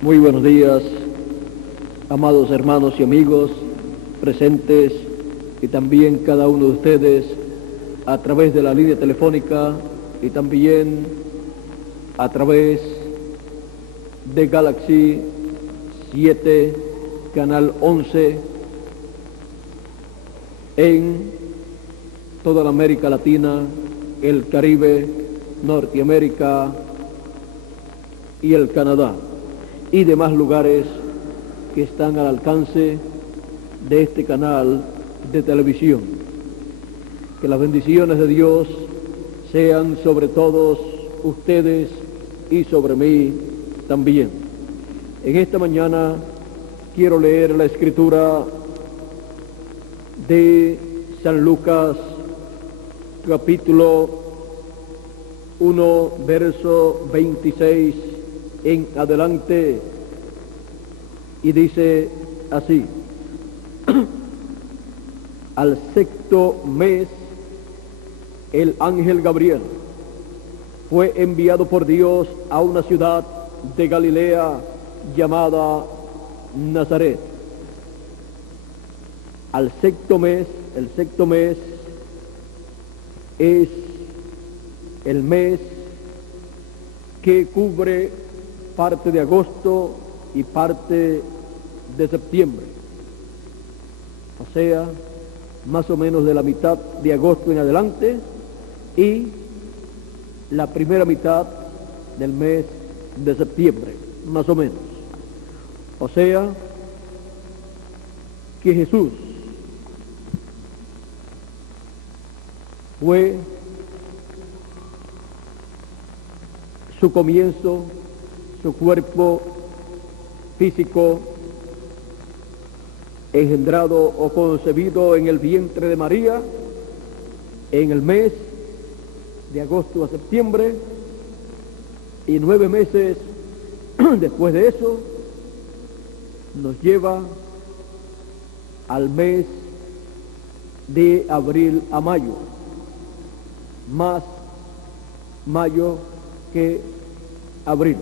Muy buenos días, amados hermanos y amigos presentes y también cada uno de ustedes a través de la línea telefónica y también a través de Galaxy 7, Canal 11, en toda la América Latina, el Caribe, Norteamérica y el Canadá y demás lugares que están al alcance de este canal de televisión. Que las bendiciones de Dios sean sobre todos ustedes y sobre mí también. En esta mañana quiero leer la escritura de San Lucas, capítulo 1, verso 26 en adelante, y dice así: al sexto mes, el ángel Gabriel fue enviado por Dios a una ciudad de Galilea llamada Nazaret. El sexto mes es el mes que cubre parte de agosto y parte de septiembre, o sea, más o menos de la mitad de agosto en adelante y la primera mitad del mes de septiembre, más o menos. O sea, que Jesús fue su comienzo, su cuerpo físico, engendrado o concebido en el vientre de María en el mes de agosto a septiembre, y 9 meses después de eso nos lleva al mes de abril a mayo, más mayo que abril,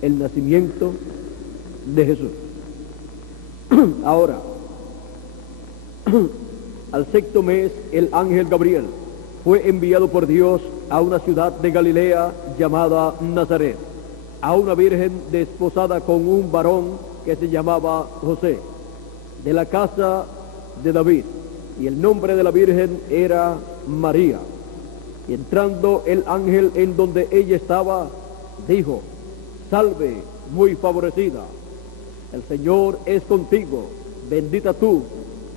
el nacimiento de Jesús. Ahora, al sexto mes, el ángel Gabriel fue enviado por Dios a una ciudad de Galilea llamada Nazaret, a una virgen desposada con un varón que se llamaba José, de la casa de David, y el nombre de la virgen era María. Y entrando el ángel en donde ella estaba, dijo: salve, muy favorecida, el Señor es contigo, bendita tú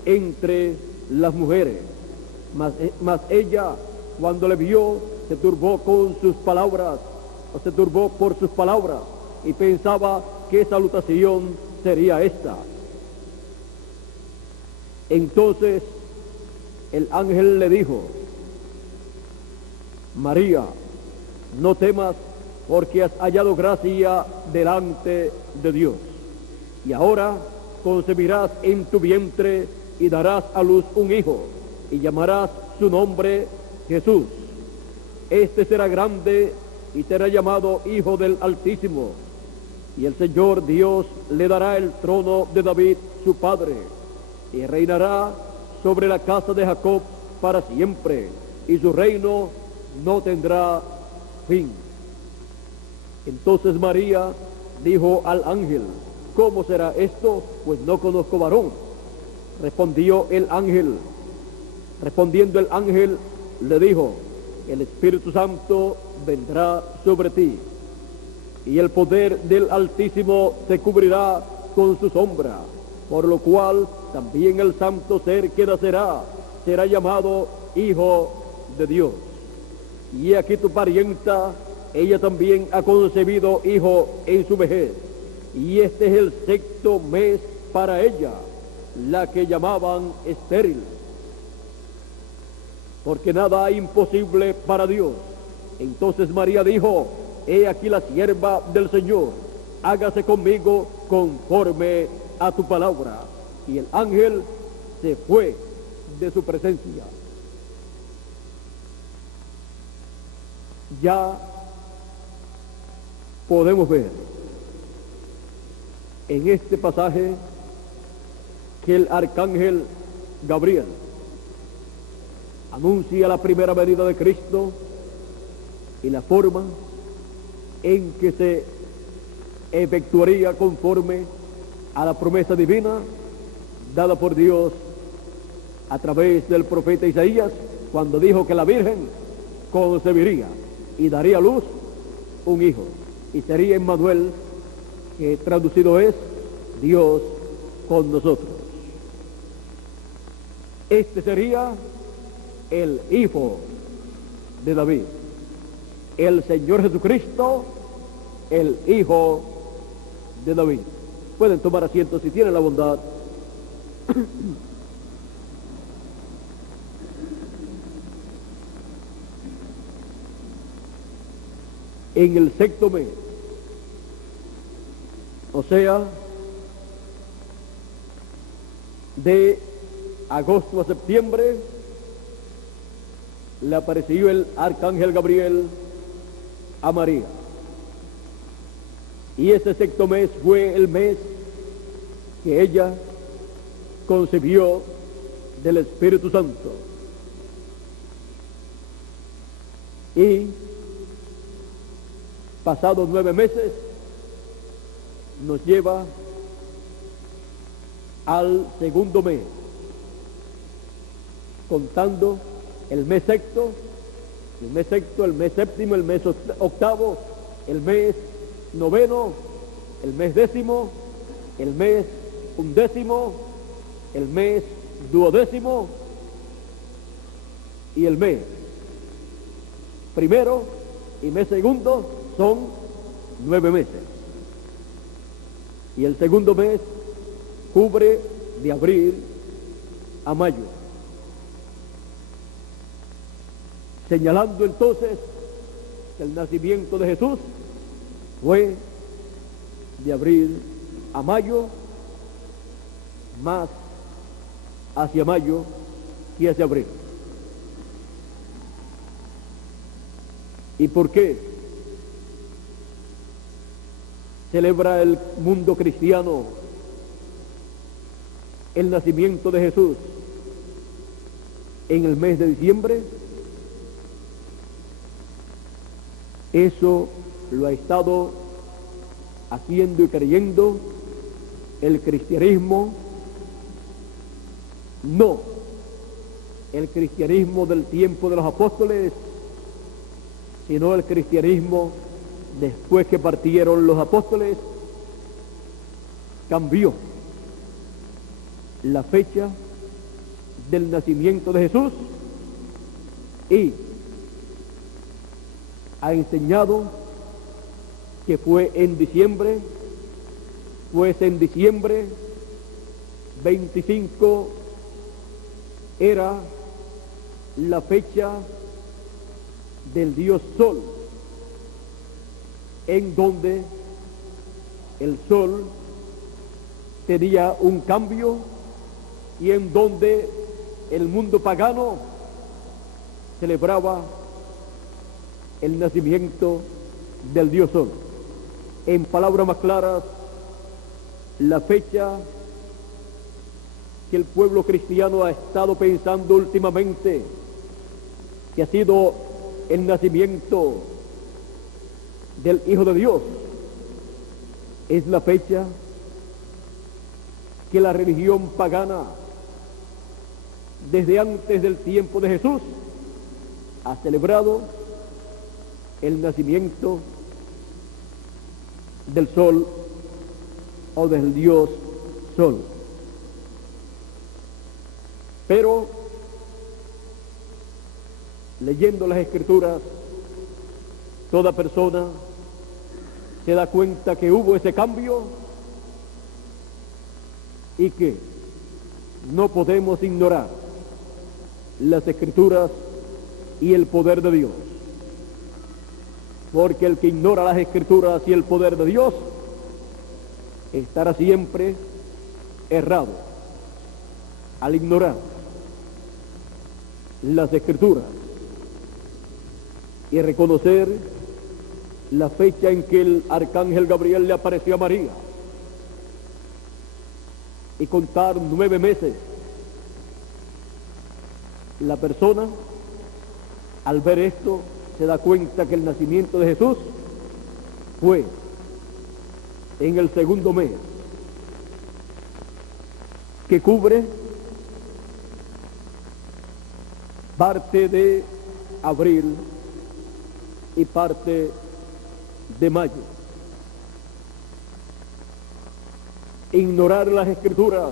entre las mujeres. Mas ella, cuando le vio, se turbó por sus palabras, y pensaba qué salutación sería esta. Entonces el ángel le dijo: María, no temas, porque has hallado gracia delante de Dios. Y ahora concebirás en tu vientre y darás a luz un hijo, y llamarás su nombre Jesús. Este será grande y será llamado Hijo del Altísimo. Y el Señor Dios le dará el trono de David, su padre, y reinará sobre la casa de Jacob para siempre, y su reino no tendrá fin. Entonces María dijo al ángel: ¿cómo será esto? Pues no conozco varón. Respondiendo el ángel, le dijo: el Espíritu Santo vendrá sobre ti, y el poder del Altísimo te cubrirá con su sombra, por lo cual también el santo ser que nacerá será llamado Hijo de Dios. Y aquí tu parienta, ella también ha concebido hijo en su vejez, y este es el sexto mes para ella, la que llamaban estéril, porque nada hay imposible para Dios. Entonces María dijo: he aquí la sierva del Señor, hágase conmigo conforme a tu palabra. Y el ángel se fue de su presencia. Ya podemos ver en este pasaje que el arcángel Gabriel anuncia la primera venida de Cristo y la forma en que se efectuaría conforme a la promesa divina dada por Dios a través del profeta Isaías, cuando dijo que la Virgen concebiría y daría a luz un hijo, y sería Emmanuel, que traducido es Dios con nosotros. Este sería el Hijo de David, el Señor Jesucristo, el Hijo de David. Pueden tomar asiento si tienen la bondad. En el sexto mes, o sea, de agosto a septiembre, le apareció el arcángel Gabriel a María. Y ese sexto mes fue el mes que ella concibió del Espíritu Santo. Y pasados 9 meses nos lleva al segundo mes, contando el mes sexto, el mes séptimo, el mes octavo, el mes noveno, el mes décimo, el mes undécimo, el mes duodécimo y el mes primero y mes segundo son 9 meses. Y el segundo mes cubre de abril a mayo, señalando entonces que el nacimiento de Jesús fue de abril a mayo, más hacia mayo que hacia abril. ¿Y por qué celebra el mundo cristiano el nacimiento de Jesús en el mes de diciembre? Eso lo ha estado haciendo y creyendo el cristianismo, no el cristianismo del tiempo de los apóstoles, sino el cristianismo después que partieron los apóstoles, cambió la fecha del nacimiento de Jesús y ha enseñado que fue en diciembre, pues en diciembre 25 era la fecha del dios Sol, en donde el Sol tenía un cambio y en donde el mundo pagano celebraba el nacimiento del dios Sol. En palabras más claras, la fecha que el pueblo cristiano ha estado pensando últimamente, que ha sido el nacimiento del Hijo de Dios, es la fecha que la religión pagana, desde antes del tiempo de Jesús, ha celebrado el nacimiento del Sol o del Dios Sol. Pero leyendo las Escrituras, toda persona se da cuenta que hubo ese cambio y que no podemos ignorar las Escrituras y el poder de Dios, porque el que ignora las Escrituras y el poder de Dios estará siempre errado al ignorar las Escrituras y reconocer la fecha en que el arcángel Gabriel le apareció a María y contar 9 meses. La persona, al ver esto, se da cuenta que el nacimiento de Jesús fue en el segundo mes, que cubre parte de abril y parte de mayo. Ignorar las Escrituras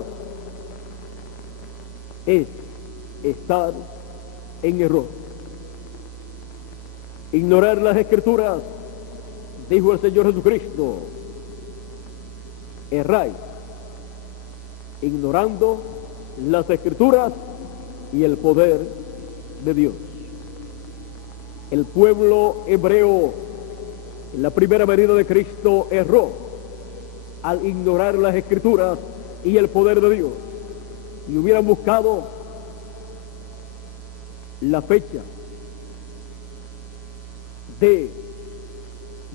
es estar en error. Ignorar las Escrituras, dijo el Señor Jesucristo, erráis, ignorando las Escrituras y el poder de Dios. El pueblo hebreo en la primera venida de Cristo erró al ignorar las Escrituras y el poder de Dios, y hubieran buscado la fecha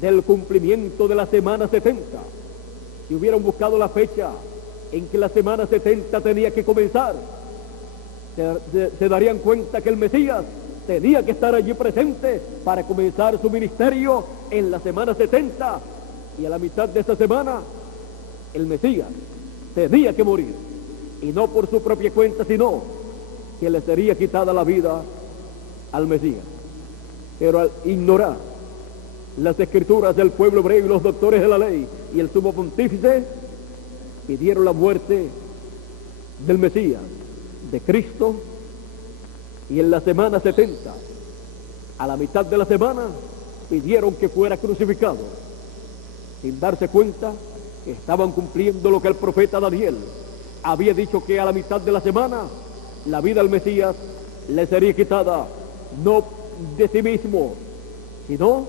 del cumplimiento de la semana 70, si hubieran buscado la fecha en que la semana 70 tenía que comenzar, se darían cuenta que el Mesías tenía que estar allí presente para comenzar su ministerio en la semana 70, y a la mitad de esa semana el Mesías tenía que morir, y no por su propia cuenta, sino que le sería quitada la vida al Mesías. Pero al ignorar las Escrituras del pueblo hebreo y los doctores de la ley y el sumo pontífice, pidieron la muerte del Mesías, de Cristo, y en la semana 70, a la mitad de la semana, pidieron que fuera crucificado, sin darse cuenta que estaban cumpliendo lo que el profeta Daniel había dicho, que a la mitad de la semana la vida al Mesías le sería quitada, no de sí mismo, sino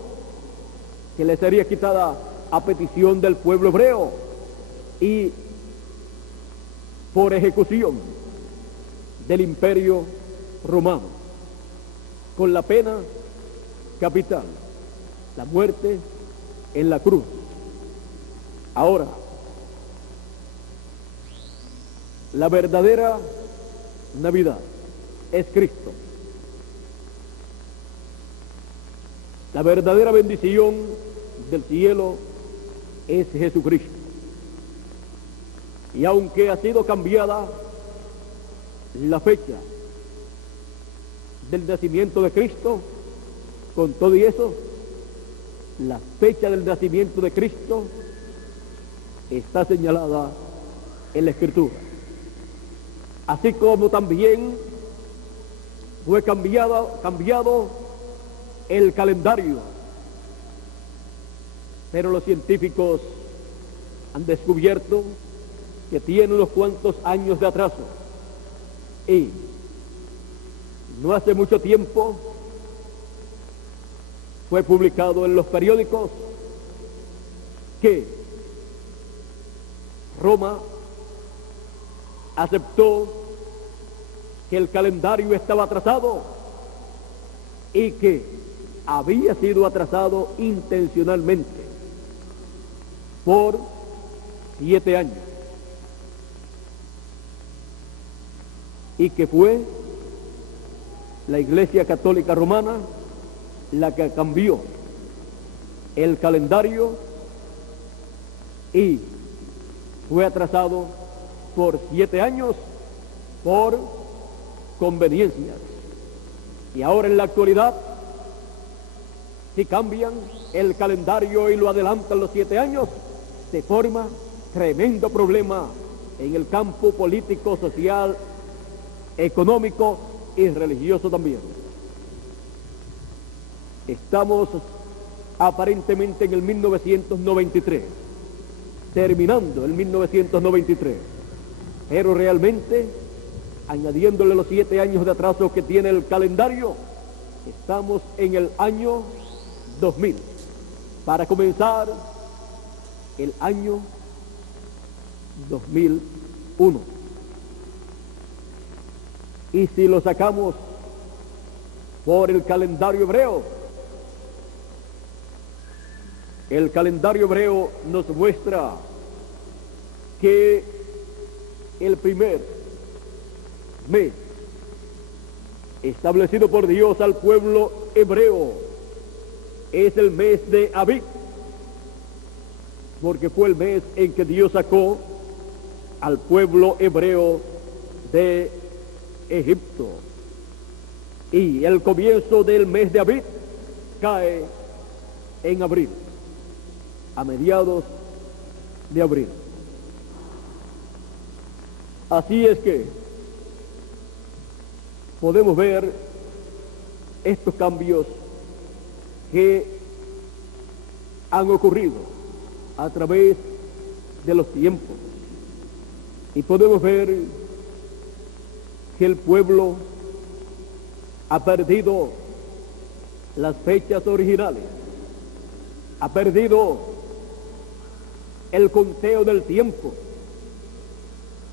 que le sería quitada a petición del pueblo hebreo y por ejecución del imperio romano, con la pena capital, la muerte en la cruz. Ahora, la verdadera Navidad es Cristo. La verdadera bendición del cielo es Jesucristo. Y aunque ha sido cambiada la fecha del nacimiento de Cristo, con todo y eso, la fecha del nacimiento de Cristo está señalada en la Escritura. Así como también fue cambiado el calendario. Pero los científicos han descubierto que tiene unos cuantos años de atraso. Y no hace mucho tiempo fue publicado en los periódicos que Roma aceptó que el calendario estaba atrasado y que había sido atrasado intencionalmente por 7 años, y que fue la Iglesia Católica Romana la que cambió el calendario y fue atrasado por 7 años por conveniencias. Y ahora en la actualidad, si cambian el calendario y lo adelantan los 7 años, se forma tremendo problema en el campo político, social, económico y religioso también. Estamos aparentemente en el 1993, terminando el 1993, pero realmente, añadiéndole los 7 años de atraso que tiene el calendario, estamos en el año 2000, para comenzar el año 2001. Y si lo sacamos por el calendario hebreo, el calendario hebreo nos muestra que el primer mes establecido por Dios al pueblo hebreo es el mes de Abib, porque fue el mes en que Dios sacó al pueblo hebreo de Egipto. Y el comienzo del mes de Abib cae en abril, a mediados de abril. Así es que podemos ver estos cambios que han ocurrido a través de los tiempos. Y podemos ver que el pueblo ha perdido las fechas originales, ha perdido el conteo del tiempo,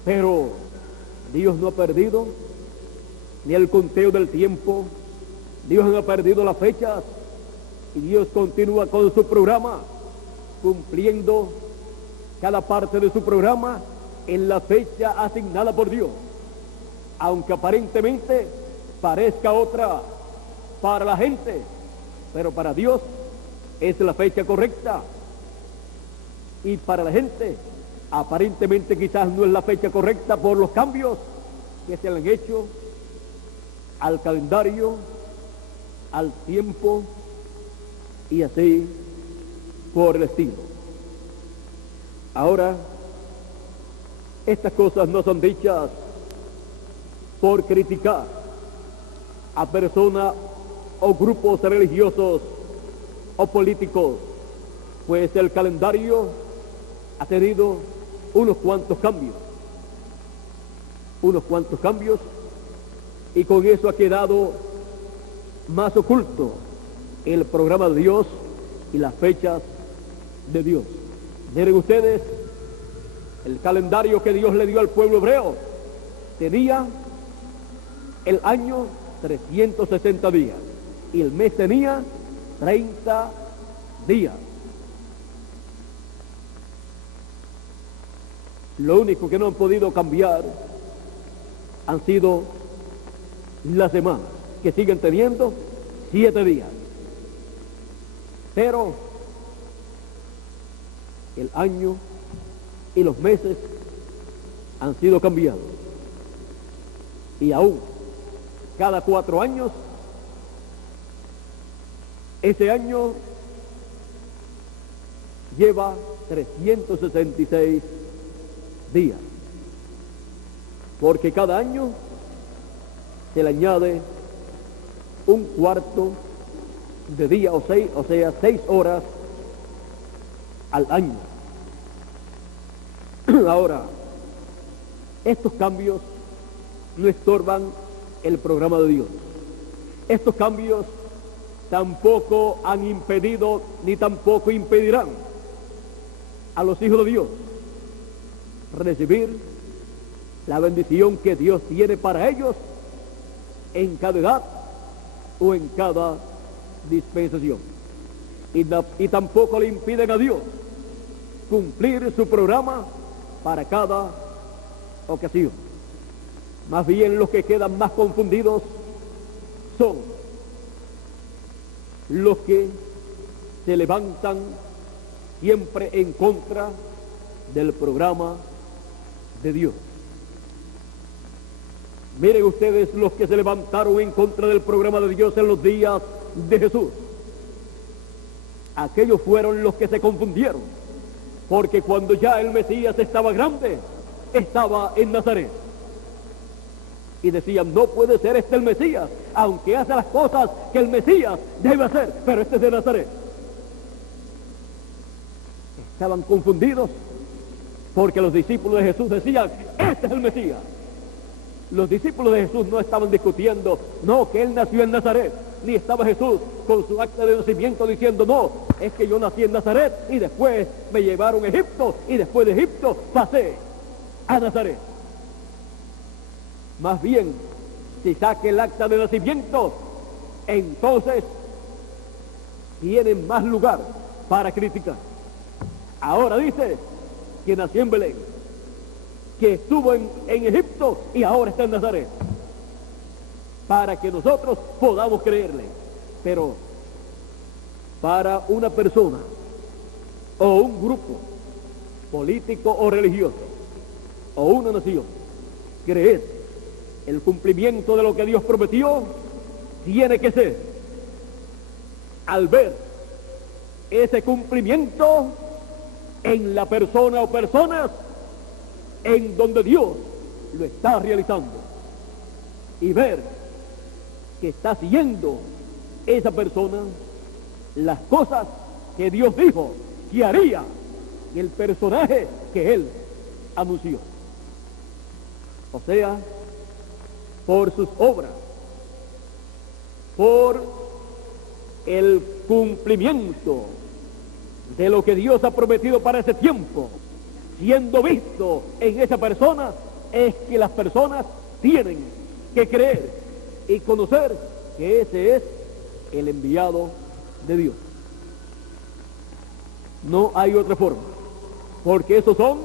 pero Dios no ha perdido ni el conteo del tiempo. Dios no ha perdido las fechas y Dios continúa con su programa, cumpliendo cada parte de su programa en la fecha asignada por Dios, aunque aparentemente parezca otra para la gente, pero para Dios es la fecha correcta, y para la gente aparentemente quizás no es la fecha correcta por los cambios que se le han hecho al calendario, al tiempo y así por el estilo. Ahora, estas cosas no son dichas por criticar a personas o grupos religiosos o políticos, pues el calendario ha tenido unos cuantos cambios, y con eso ha quedado más oculto el programa de Dios y las fechas de Dios. Miren ustedes, el calendario que Dios le dio al pueblo hebreo tenía el año 360 días y el mes tenía 30 días. Lo único que no han podido cambiar han sido las semanas, que siguen teniendo 7 días. Pero el año y los meses han sido cambiados. Y aún cada 4 años, ese año lleva 366 días, porque cada año se le añade un cuarto de día, o sea, 6 horas al año. Ahora, estos cambios no estorban el programa de Dios. Estos cambios tampoco han impedido ni tampoco impedirán a los hijos de Dios recibir la bendición que Dios tiene para ellos en cada edad o en cada dispensación. Y tampoco le impiden a Dios cumplir su programa para cada ocasión. Más bien los que quedan más confundidos son los que se levantan siempre en contra del programa de Dios. Miren ustedes los que se levantaron en contra del programa de Dios en los días de Jesús. Aquellos fueron los que se confundieron, porque cuando ya el Mesías estaba grande, estaba en Nazaret. Y decían, no puede ser este el Mesías, aunque hace las cosas que el Mesías debe hacer, pero este es de Nazaret. Estaban confundidos, porque los discípulos de Jesús decían, este es el Mesías. Los discípulos de Jesús no estaban discutiendo, no, que él nació en Nazaret, ni estaba Jesús con su acta de nacimiento diciendo, no, es que yo nací en Nazaret y después me llevaron a Egipto y después de Egipto pasé a Nazaret. Más bien, si saque el acta de nacimiento, entonces tienen más lugar para criticar. Ahora dice que nació en Belén, que estuvo en Egipto y ahora está en Nazaret, para que nosotros podamos creerle. Pero para una persona o un grupo político o religioso o una nación creer el cumplimiento de lo que Dios prometió, tiene que ser al ver ese cumplimiento en la persona o personas en donde Dios lo está realizando, y ver que está haciendo esa persona las cosas que Dios dijo que haría, y el personaje que Él anunció. O sea, por sus obras, por el cumplimiento de lo que Dios ha prometido para ese tiempo, siendo visto en esa persona, es que las personas tienen que creer y conocer que ese es el enviado de Dios. No hay otra forma, porque esos son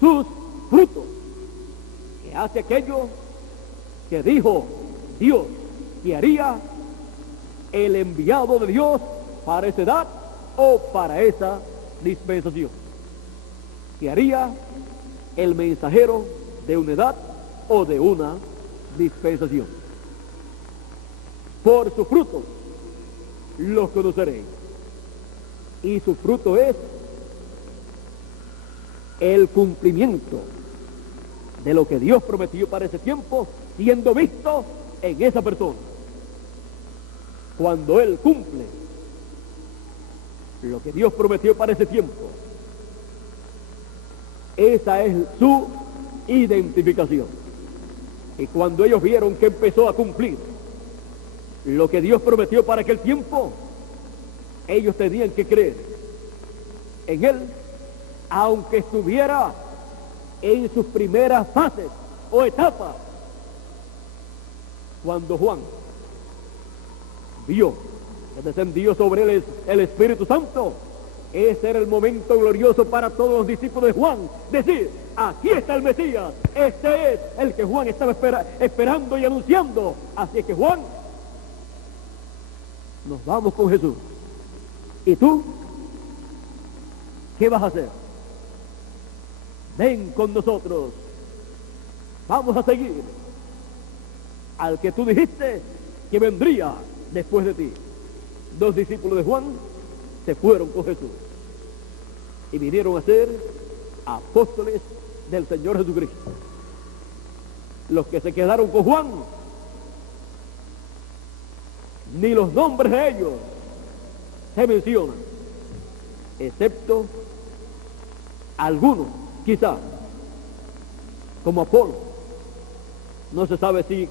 sus frutos, que hace aquello que dijo Dios que haría el enviado de Dios para esa edad o para esa dispensación, que haría el mensajero de una edad o de una dispensación. Por su fruto los conoceréis, y su fruto es el cumplimiento de lo que Dios prometió para ese tiempo, siendo visto en esa persona. Cuando Él cumple lo que Dios prometió para ese tiempo, esa es su identificación. Y cuando ellos vieron que empezó a cumplir lo que Dios prometió para aquel tiempo, ellos tenían que creer en Él, aunque estuviera en sus primeras fases o etapas. Cuando Juan vio que descendió sobre él el Espíritu Santo, ese era el momento glorioso para todos los discípulos de Juan, decir: aquí está el Mesías, este es el que Juan estaba esperando y anunciando. Así es que Juan, nos vamos con Jesús. ¿Y tú qué vas a hacer? Ven con nosotros, vamos a seguir al que tú dijiste que vendría después de ti. Dos discípulos de Juan se fueron con Jesús y vinieron a ser apóstoles del Señor Jesucristo. Los que se quedaron con Juan, ni los nombres de ellos se mencionan, excepto algunos, quizás, como Apolo. No se sabe si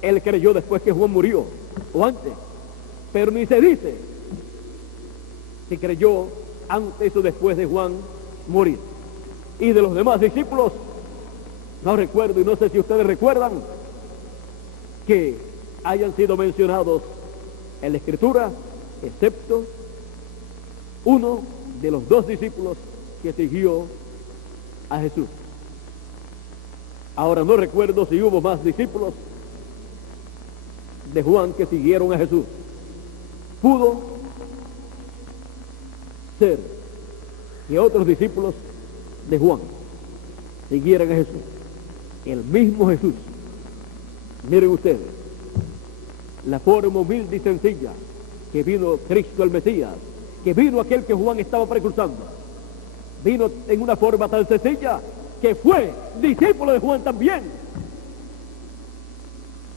él creyó después que Juan murió o antes, pero ni se dice si creyó antes o después de Juan morir. Y de los demás discípulos, no recuerdo, y no sé si ustedes recuerdan que hayan sido mencionados en la Escritura, excepto uno de los dos discípulos que siguió a Jesús. Ahora no recuerdo si hubo más discípulos de Juan que siguieron a Jesús. Pudo ser que otros discípulos de Juan siguieran a Jesús. El mismo Jesús. Miren ustedes la forma humilde y sencilla que vino Cristo el Mesías, que vino aquel que Juan estaba precursando. Vino en una forma tan sencilla que fue discípulo de Juan también.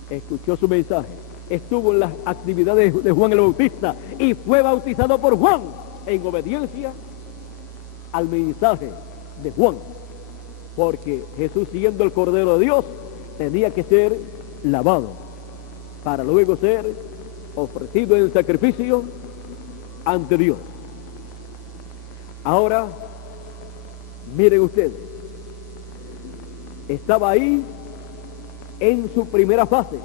Escuchó su mensaje, estuvo en las actividades de Juan el Bautista y fue bautizado por Juan en obediencia al mensaje de Juan, porque Jesús, siendo el Cordero de Dios, tenía que ser lavado para luego ser ofrecido en sacrificio ante Dios. Ahora, miren ustedes, estaba ahí en su primera fase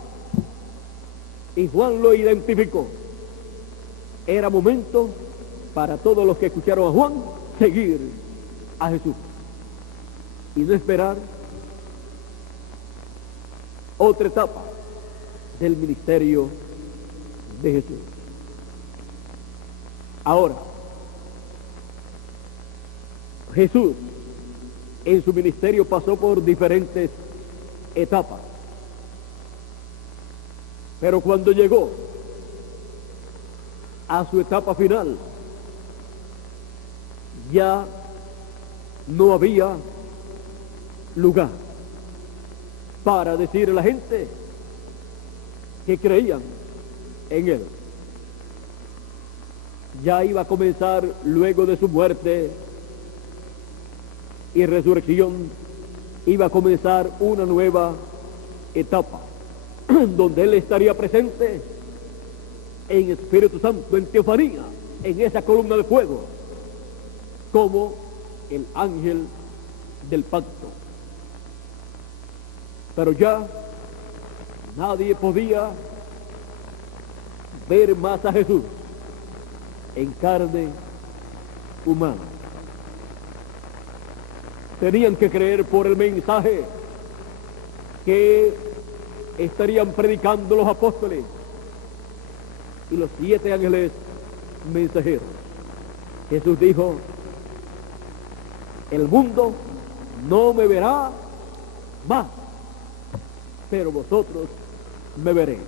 y Juan lo identificó. Era momento para todos los que escucharon a Juan seguir a Jesús. y no esperar otra etapa del ministerio de Jesús. Ahora, Jesús en su ministerio pasó por diferentes etapas, pero cuando llegó a su etapa final, ya no había lugar para decir a la gente que creían en él. Ya iba a comenzar, luego de su muerte y resurrección, iba a comenzar una nueva etapa donde él estaría presente en Espíritu Santo, en teofanía, en esa columna de fuego, como el ángel del pacto. Pero ya nadie podía ver más a Jesús en carne humana. Tenían que creer por el mensaje que estarían predicando los apóstoles y los 7 ángeles mensajeros. Jesús dijo: el mundo no me verá más, pero vosotros me veréis,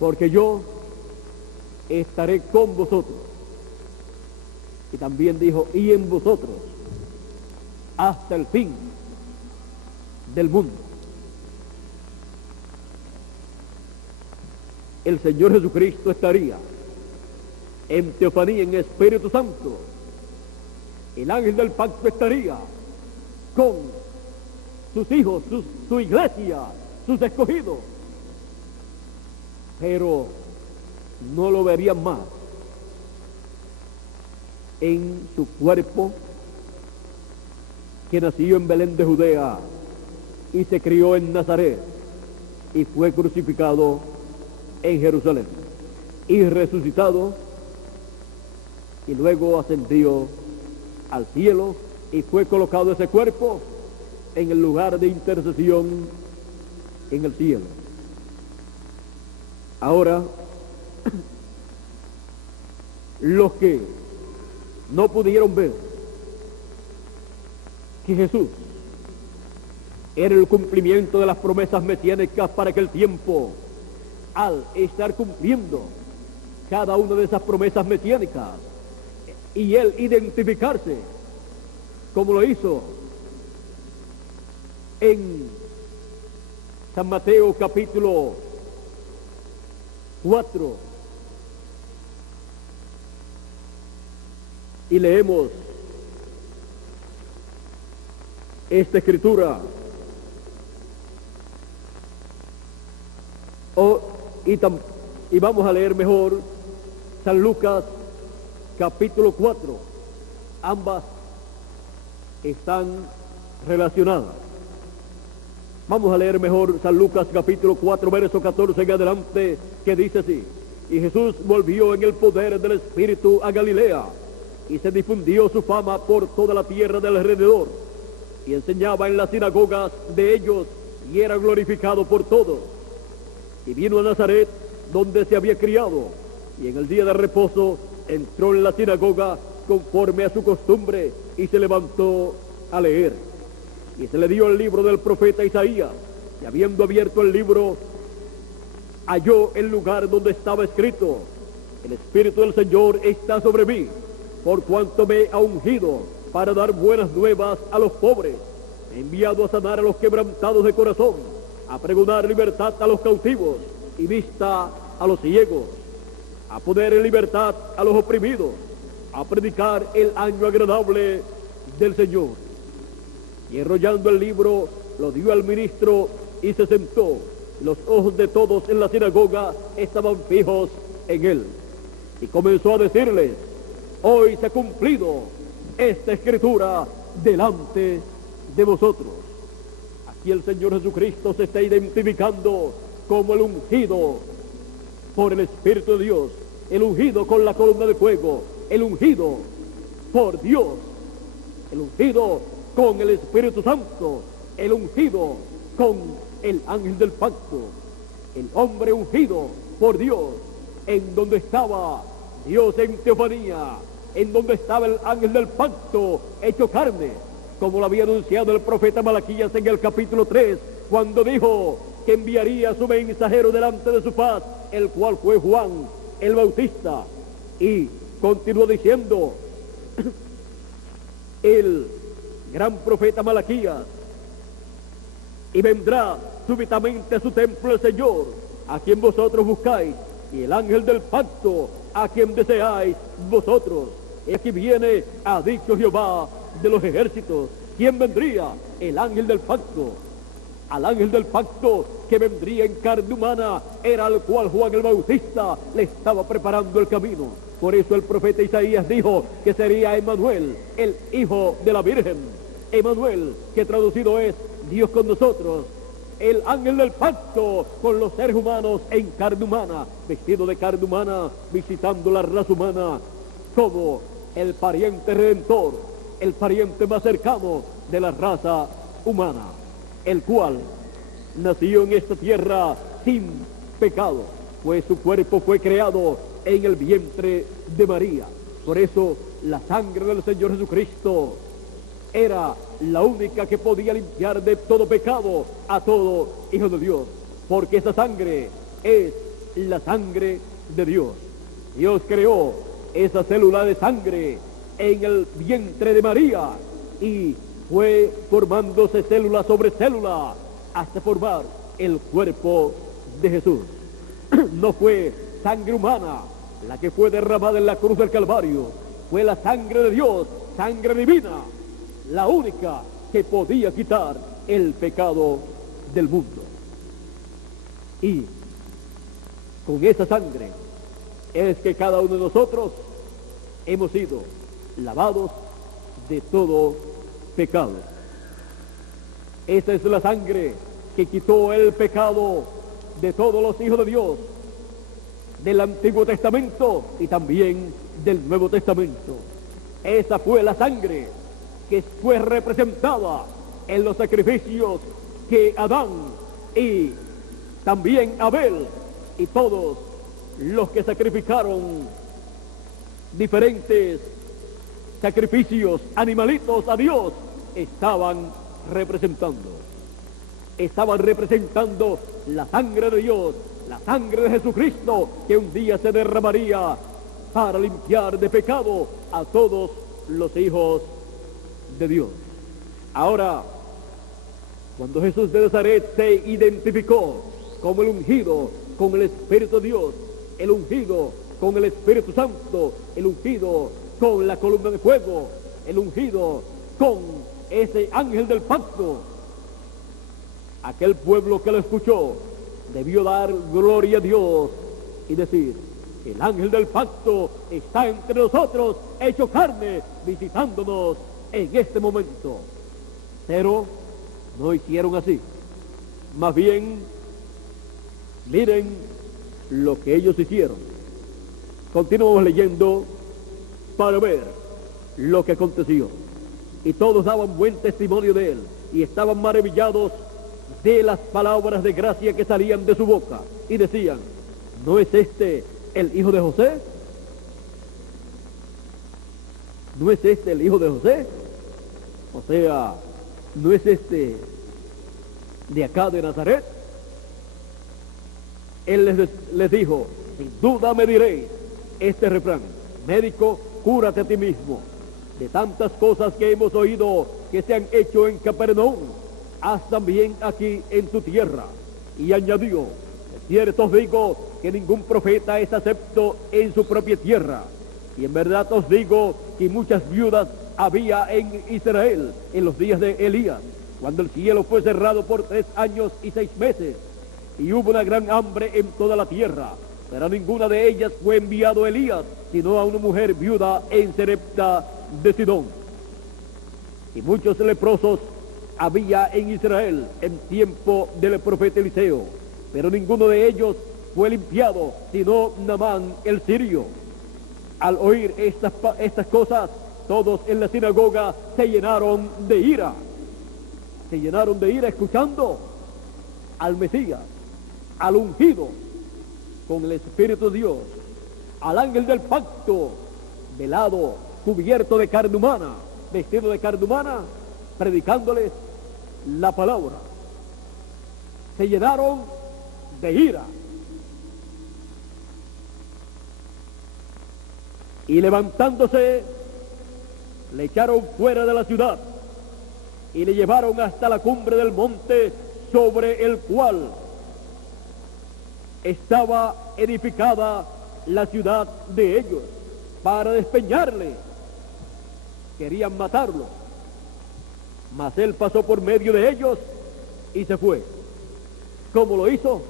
porque yo estaré con vosotros. Y también dijo: y en vosotros hasta el fin del mundo. El Señor Jesucristo estaría en teofanía, en Espíritu Santo. El ángel del pacto estaría con sus hijos, su iglesia, sus escogidos, pero no lo verían más en su cuerpo, que nació en Belén de Judea y se crió en Nazaret y fue crucificado en Jerusalén y resucitado, y luego ascendió al cielo y fue colocado ese cuerpo en el lugar de intercesión en el cielo. Ahora, los que no pudieron ver que Jesús era el cumplimiento de las promesas mesiánicas para aquel tiempo, al estar cumpliendo cada una de esas promesas mesiánicas y él identificarse como lo hizo en San Mateo capítulo 4, y leemos esta escritura, y vamos a leer mejor San Lucas capítulo 4, ambas están relacionadas. Vamos a leer mejor San Lucas capítulo 4, verso 14 en adelante, que dice así: y Jesús volvió en el poder del Espíritu a Galilea, y se difundió su fama por toda la tierra del alrededor, y enseñaba en las sinagogas de ellos, y era glorificado por todos. Y vino a Nazaret, donde se había criado, y en el día de reposo entró en la sinagoga conforme a su costumbre, y se levantó a leer. Y se le dio el libro del profeta Isaías, y habiendo abierto el libro, halló el lugar donde estaba escrito: el Espíritu del Señor está sobre mí, por cuanto me ha ungido para dar buenas nuevas a los pobres, me ha enviado a sanar a los quebrantados de corazón, a pregonar libertad a los cautivos y vista a los ciegos, a poner en libertad a los oprimidos, a predicar el año agradable del Señor. Y enrollando el libro, lo dio al ministro y se sentó. Los ojos de todos en la sinagoga estaban fijos en él. Y comenzó a decirles: hoy se ha cumplido esta escritura delante de vosotros. Aquí el Señor Jesucristo se está identificando como el ungido por el Espíritu de Dios, el ungido con la columna de fuego, el ungido por Dios, el ungido con el Espíritu Santo, el ungido con el ángel del pacto, el hombre ungido por Dios, en donde estaba Dios en teofanía, en donde estaba el ángel del pacto hecho carne, como lo había anunciado el profeta Malaquías en el capítulo 3, cuando dijo que enviaría a su mensajero delante de su faz, el cual fue Juan el Bautista, y continuó diciendo el gran profeta Malaquías: y vendrá súbitamente a su templo el Señor, a quien vosotros buscáis, y el ángel del pacto, a quien deseáis vosotros. Y aquí viene, ha dicho Jehová de los ejércitos. ¿Quién vendría? El ángel del pacto. Al ángel del pacto que vendría en carne humana era al cual Juan el Bautista le estaba preparando el camino. Por eso el profeta Isaías dijo que sería Emmanuel, el hijo de la Virgen. Emmanuel, que traducido es Dios con nosotros. El ángel del pacto con los seres humanos en carne humana, vestido de carne humana, visitando la raza humana como el pariente redentor, el pariente más cercano de la raza humana, el cual nació en esta tierra sin pecado, pues su cuerpo fue creado en el vientre de María. Por eso la sangre del Señor Jesucristo era la única que podía limpiar de todo pecado a todo hijo de Dios, porque esa sangre es la sangre de Dios. Dios creó esa célula de sangre en el vientre de María y fue formándose célula sobre célula hasta formar el cuerpo de Jesús. No fue sangre humana la que fue derramada en la cruz del Calvario, fue la sangre de Dios, sangre divina, la única que podía quitar el pecado del mundo. Y con esa sangre es que cada uno de nosotros hemos sido lavados de todo pecado. Esa es la sangre que quitó el pecado de todos los hijos de Dios, del Antiguo Testamento y también del Nuevo Testamento. Esa fue la sangre que fue representada en los sacrificios que Adán y también Abel y todos los que sacrificaron diferentes sacrificios, animalitos a Dios, estaban representando la sangre de Dios, la sangre de Jesucristo, que un día se derramaría para limpiar de pecado a todos los hijos de Dios. Ahora, cuando Jesús de Nazaret se identificó como el ungido con el Espíritu de Dios, el ungido con el Espíritu Santo, el ungido con la columna de fuego, el ungido con ese ángel del pacto, aquel pueblo que lo escuchó debió dar gloria a Dios y decir: el ángel del pacto está entre nosotros, hecho carne, visitándonos en este momento. Pero no hicieron así. Más bien, miren lo que ellos hicieron. Continuamos leyendo para ver lo que aconteció. Y todos daban buen testimonio de él y estaban maravillados de las palabras de gracia que salían de su boca, y decían: ¿no es este el hijo de José? ¿No es este el hijo de José? O sea, ¿no es este de acá de Nazaret? Él les dijo: sin duda me diréis este refrán: médico, cúrate a ti mismo. De tantas cosas que hemos oído que se han hecho en Capernaum, haz también aquí en tu tierra. Y añadió: de cierto os digo que ningún profeta es acepto en su propia tierra. Y en verdad os digo que muchas viudas había en Israel en los días de Elías, cuando el cielo fue cerrado por 3 años y 6 meses, y hubo una gran hambre en toda la tierra. Pero a ninguna de ellas fue enviado Elías, sino a una mujer viuda en Sarepta de Sidón. Y muchos leprosos había en Israel en tiempo del profeta Eliseo, pero ninguno de ellos fue limpiado, sino Naamán el sirio. Al oír estas cosas, todos en la sinagoga se llenaron de ira. Se llenaron de ira escuchando al Mesías, al ungido con el Espíritu de Dios, al ángel del pacto, velado, cubierto de carne humana, vestido de carne humana, predicándoles la palabra. Se llenaron de ira. Y levantándose, le echaron fuera de la ciudad y le llevaron hasta la cumbre del monte sobre el cual estaba edificada la ciudad de ellos, para despeñarle. Querían matarlo, mas él pasó por medio de ellos y se fue. ¿Cómo lo hizo?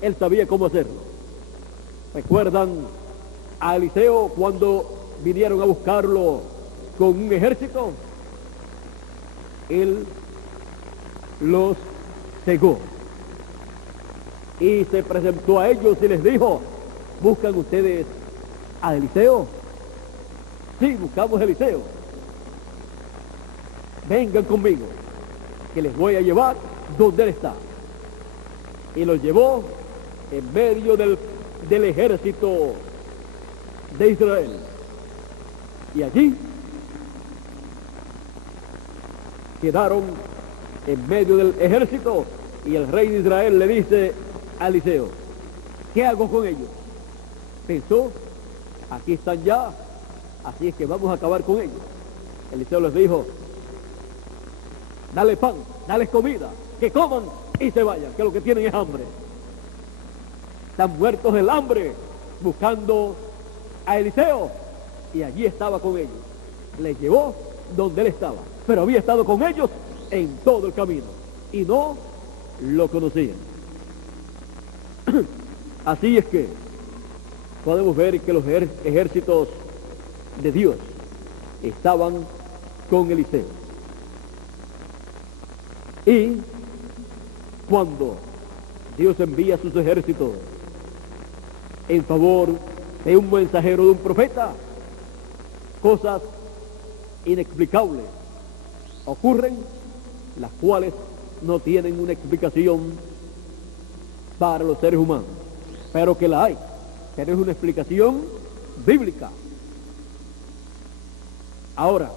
Él sabía cómo hacerlo. ¿Recuerdan a Eliseo cuando vinieron a buscarlo con un ejército? Él los cegó y se presentó a ellos y les dijo: ¿buscan ustedes a Eliseo? Sí, buscamos a Eliseo. Vengan conmigo, que les voy a llevar donde él está. Y los llevó en medio del ejército de Israel. Y allí quedaron en medio del ejército, y el rey de Israel le dice a Eliseo: ¿qué hago con ellos? Pensó: aquí están ya, así es que vamos a acabar con ellos. Eliseo les dijo: dale pan, dale comida, que coman y se vayan, que lo que tienen es hambre. Están muertos del hambre buscando a Eliseo, y allí estaba con ellos. Les llevó donde él estaba, pero había estado con ellos en todo el camino y no lo conocían. Así es que podemos ver que los ejércitos de Dios estaban con Eliseo. Y cuando Dios envía sus ejércitos en favor de un mensajero, de un profeta, cosas inexplicables ocurren, las cuales no tienen una explicación para los seres humanos, pero que la hay, pero es una explicación bíblica. Ahora,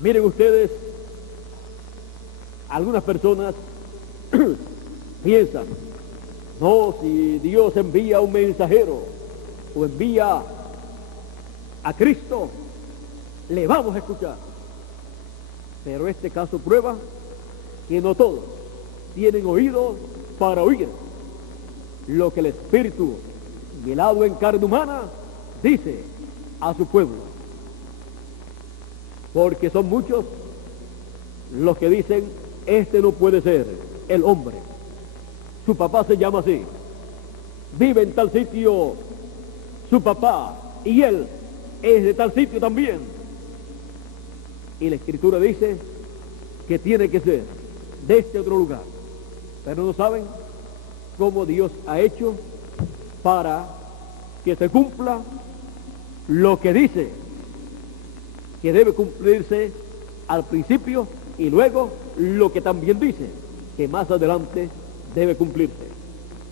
miren ustedes, algunas personas piensan: no, si Dios envía un mensajero o envía a Cristo, le vamos a escuchar. Pero este caso prueba que no todos tienen oídos para oír lo que el Espíritu, velado en carne humana, dice a su pueblo. Porque son muchos los que dicen: este no puede ser el hombre, su papá se llama así, vive en tal sitio su papá y él es de tal sitio también. Y la Escritura dice que tiene que ser de este otro lugar, pero no saben cómo Dios ha hecho para que se cumpla lo que dice que debe cumplirse al principio, y luego lo que también dice que más adelante debe cumplirse.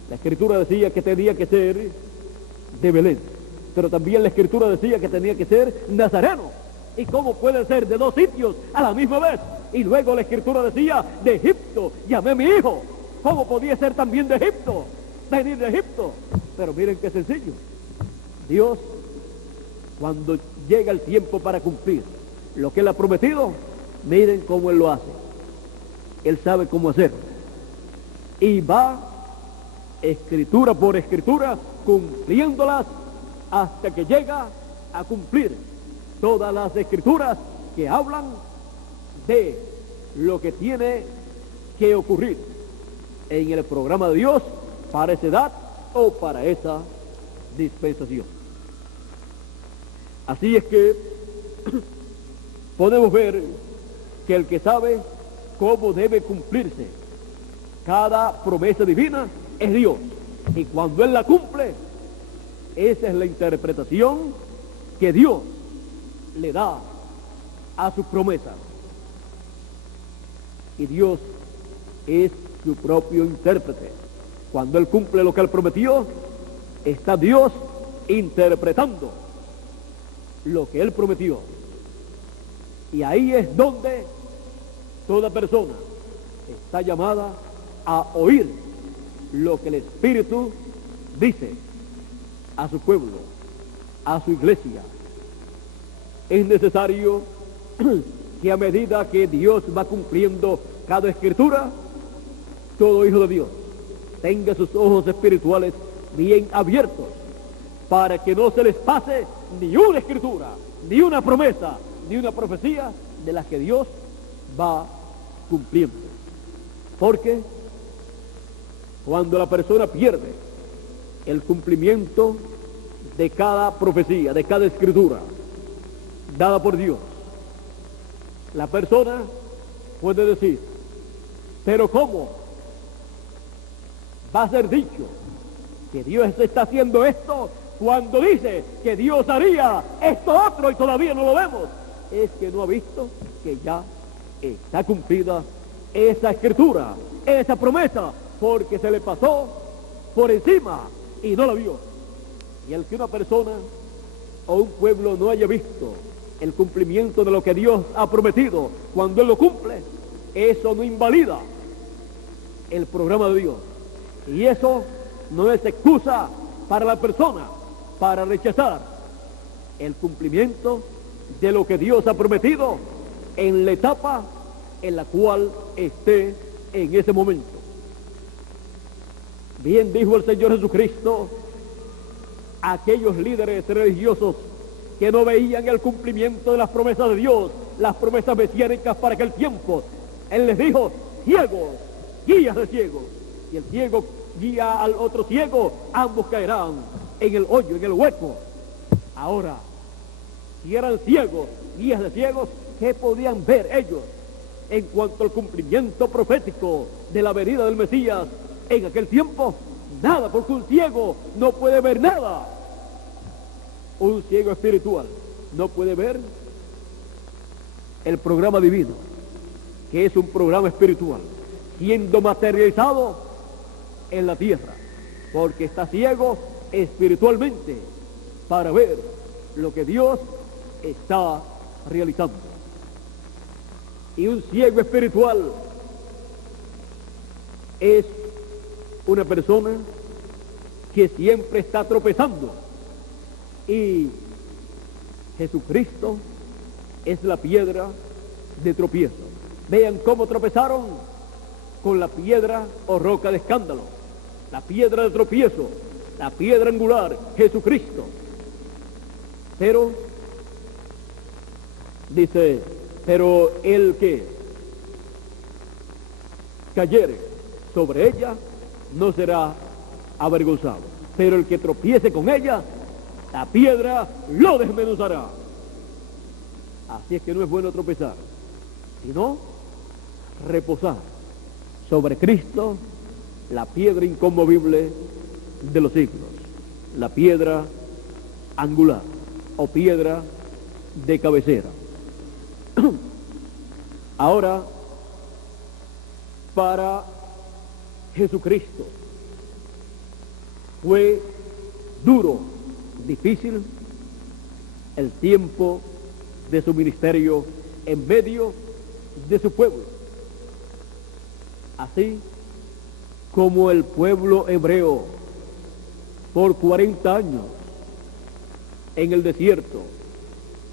La Escritura decía que tenía que ser de Belén, pero también la Escritura decía que tenía que ser nazareno. ¿Y cómo puede ser de dos sitios a la misma vez? Y luego la Escritura decía: de Egipto llamé a mi hijo. ¿Cómo podía ser también de Egipto? Venir de Egipto. Pero miren qué sencillo. Dios, cuando llega el tiempo para cumplir lo que él ha prometido, miren cómo él lo hace. Él sabe cómo hacerlo. Y va escritura por escritura, cumpliéndolas hasta que llega a cumplir todas las escrituras que hablan de lo que tiene que ocurrir en el programa de Dios para esa edad o para esa dispensación. Así es que podemos ver que el que sabe cómo debe cumplirse cada promesa divina es Dios, y cuando él la cumple, esa es la interpretación que Dios le da a sus promesas. Y Dios es su propio intérprete. Cuando Él cumple lo que Él prometió, está Dios interpretando lo que Él prometió. Y ahí es donde toda persona está llamada a oír lo que el Espíritu dice a su pueblo, a su iglesia. Es necesario que a medida que Dios va cumpliendo cada escritura, todo hijo de Dios tenga sus ojos espirituales bien abiertos para que no se les pase ni una escritura, ni una promesa, ni una profecía de las que Dios va cumpliendo. Porque cuando la persona pierde el cumplimiento de cada profecía, de cada escritura dada por Dios, la persona puede decir, pero ¿cómo va a ser dicho que Dios está haciendo esto cuando dice que Dios haría esto otro y todavía no lo vemos? Es que no ha visto que ya está cumplida esa escritura, esa promesa, porque se le pasó por encima y no la vio. Y el que una persona o un pueblo no haya visto el cumplimiento de lo que Dios ha prometido, cuando Él lo cumple, eso no invalida el programa de Dios. Y eso no es excusa para la persona para rechazar el cumplimiento de lo que Dios ha prometido en la etapa en la cual esté en ese momento. Bien dijo el Señor Jesucristo a aquellos líderes religiosos que no veían el cumplimiento de las promesas de Dios, las promesas mesiánicas para aquel tiempo. Él les dijo, ciegos, guías de ciegos, y el ciego guía al otro ciego, ambos caerán en el hoyo, en el hueco. Ahora, si eran ciegos, guías de ciegos, ¿qué podían ver ellos en cuanto al cumplimiento profético de la venida del Mesías en aquel tiempo? Nada, porque un ciego no puede ver nada. Un ciego espiritual no puede ver el programa divino, que es un programa espiritual, siendo materializado en la tierra, porque está ciego espiritualmente para ver lo que Dios está realizando. Y un ciego espiritual es una persona que siempre está tropezando, y Jesucristo es la piedra de tropiezo. Vean cómo tropezaron con la piedra o roca de escándalo, la piedra de tropiezo, la piedra angular, Jesucristo. Pero dice, pero el que cayere sobre ella no será avergonzado, pero el que tropiece con ella, la piedra lo desmenuzará. Así es que no es bueno tropezar, sino reposar sobre Cristo, la piedra inconmovible de los siglos, la piedra angular o piedra de cabecera. Ahora, para Jesucristo fue duro, difícil el tiempo de su ministerio en medio de su pueblo, así como el pueblo hebreo por 40 años en el desierto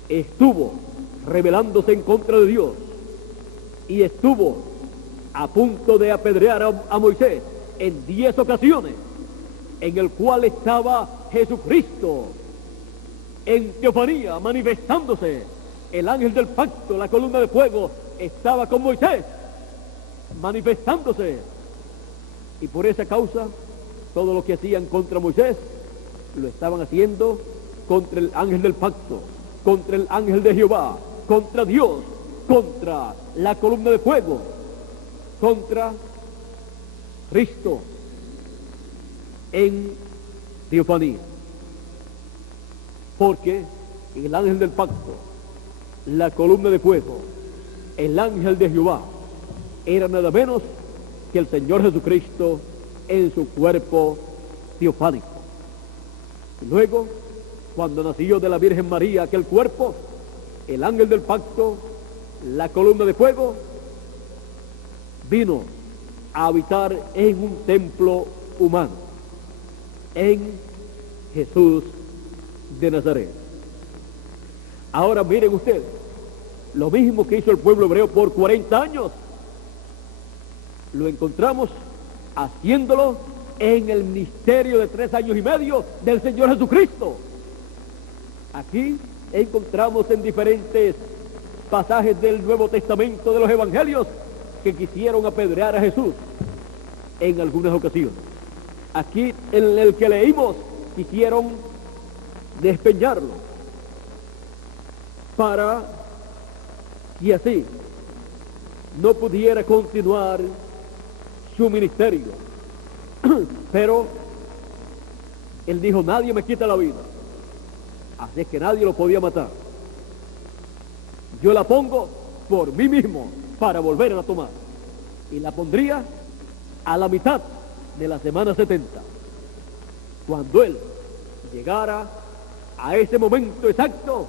estuvo rebelándose en contra de Dios y estuvo a punto de apedrear a Moisés en 10 ocasiones, en el cual estaba Jesucristo en teofanía manifestándose. El ángel del pacto, la columna de fuego, estaba con Moisés manifestándose, y por esa causa todo lo que hacían contra Moisés lo estaban haciendo contra el ángel del pacto, contra el ángel de Jehová, contra Dios, contra la columna de fuego, contra Cristo en teofanía, porque el ángel del pacto la columna de fuego, el ángel de Jehová, era nada menos que el Señor Jesucristo en su cuerpo teofánico. Y luego, cuando nació de la Virgen María aquel cuerpo, el ángel del pacto, la columna de fuego, vino a habitar en un templo humano, en Jesús de Nazaret. Ahora miren ustedes, lo mismo que hizo el pueblo hebreo por 40 años, lo encontramos haciéndolo en el ministerio de 3 años y medio del Señor Jesucristo. Aquí encontramos en diferentes pasajes del Nuevo Testamento de los Evangelios que quisieron apedrear a Jesús en algunas ocasiones. Aquí en el que leímos quisieron despeñarlo para que así no pudiera continuar su ministerio. Pero él dijo: nadie me quita la vida, así es que nadie lo podía matar. Yo la pongo por mí mismo para volver a tomar, y la pondría a la mitad de la semana 70, cuando él llegara a ese momento exacto.